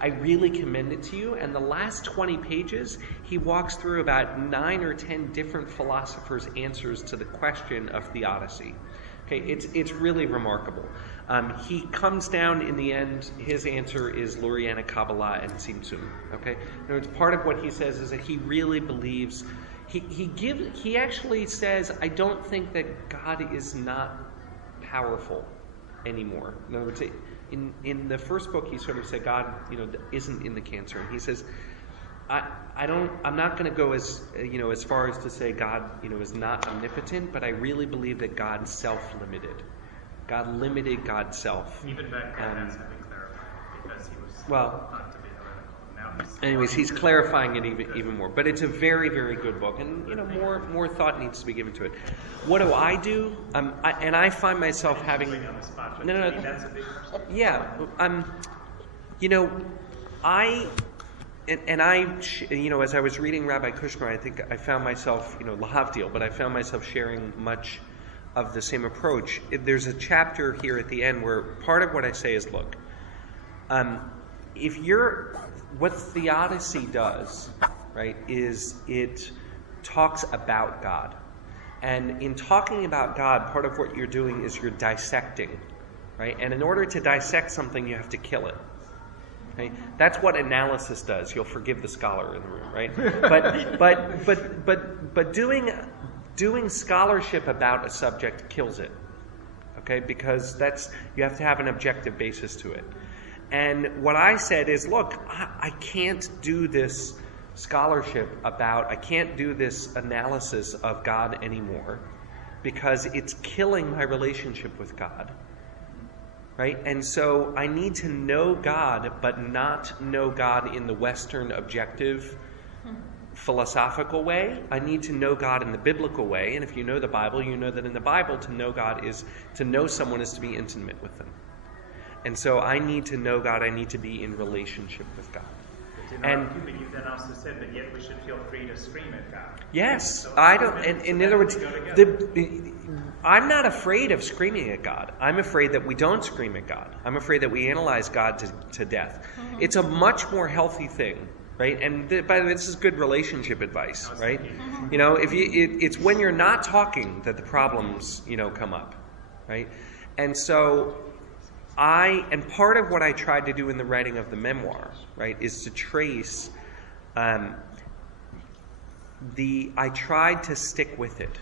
I really commend it to you. And the last 20 pages, he walks through about 9 or 10 different philosophers' answers to the question of theodicy. Okay, it's really remarkable. He comes down in the end, his answer is Luriana, Kabbalah, and Tzimtzum. Okay, part of what he says is that he really believes. He actually says, I don't think that God is not powerful anymore. In other words, in the first book, he sort of said God, isn't in the cancer, and he says, I'm not going to go as far as to say God, is not omnipotent, but I really believe that God's self-limited. God limited God's self. Even back then, that's having clarified because he was not to be heretical. Now he's clarifying it even more. But it's a very, very good book, and more thought needs to be given to it. What do? I find myself having on the spot, but no. That's a big question. Yeah, as I was reading Rabbi Kushner, I think I found myself, lahavdil, but I found myself sharing much of the same approach. There's a chapter here at the end where part of what I say is, look, what theodicy does, right, is it talks about God. And in talking about God, part of what you're doing is you're dissecting, right? And in order to dissect something, you have to kill it. Okay? That's what analysis does. You'll forgive the scholar in the room, right? But doing scholarship about a subject kills it. Okay? Because you have to have an objective basis to it. And what I said is, look, I can't do this scholarship I can't do this analysis of God anymore because it's killing my relationship with God. Right? And so I need to know God, but not know God in the Western objective philosophical way. I need to know God in the biblical way. And if you know the Bible, you know that in the Bible, to know God is to know someone is to be intimate with them. And so I need to know God. I need to be in relationship with God. But you then also said, but yet we should feel free to scream at God. Yes, So I don't. And in other words, go together. I'm not afraid of screaming at God. I'm afraid that we don't scream at God. I'm afraid that we analyze God to death. Mm-hmm. It's a much more healthy thing, right? And by the way, this is good relationship advice, right? Mm-hmm. It's when you're not talking that the problems, come up, right? And so and part of what I tried to do in the writing of the memoir, right, is to trace. I tried to stick with it,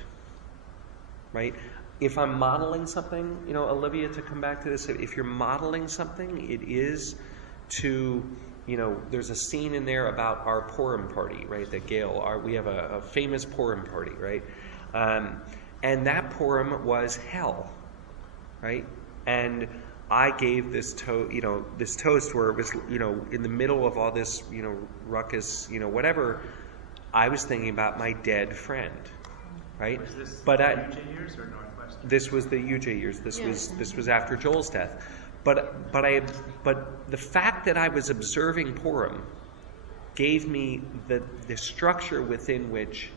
right? If I'm modeling something, Olivia, to come back to this, if you're modeling something, it is to, there's a scene in there about our Purim party, right? That Gail, we have a famous Purim party, right? And that Purim was hell, right? And I gave this toast where it was, in the middle of all this, ruckus, whatever. I was thinking about my dead friend, right? Was this but the UJ years or Northwestern? This was the UJ years. This was after Joel's death. But the fact that I was observing Purim gave me the structure within which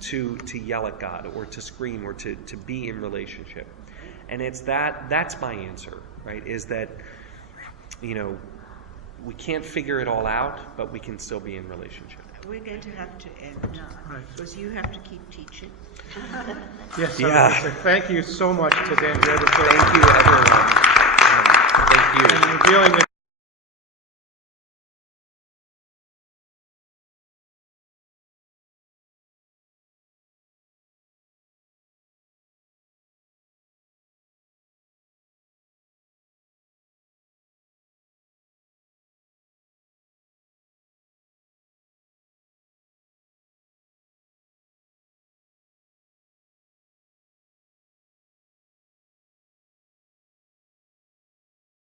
to yell at God or to scream or to be in relationship. And it's that's my answer, right? Is that, we can't figure it all out, but we can still be in relationship. We're going to have to end now because you have to keep teaching. Yes, Yeah. So thank you so much to Dan Greyber. Thank you, everyone. Thank you. And you're dealing with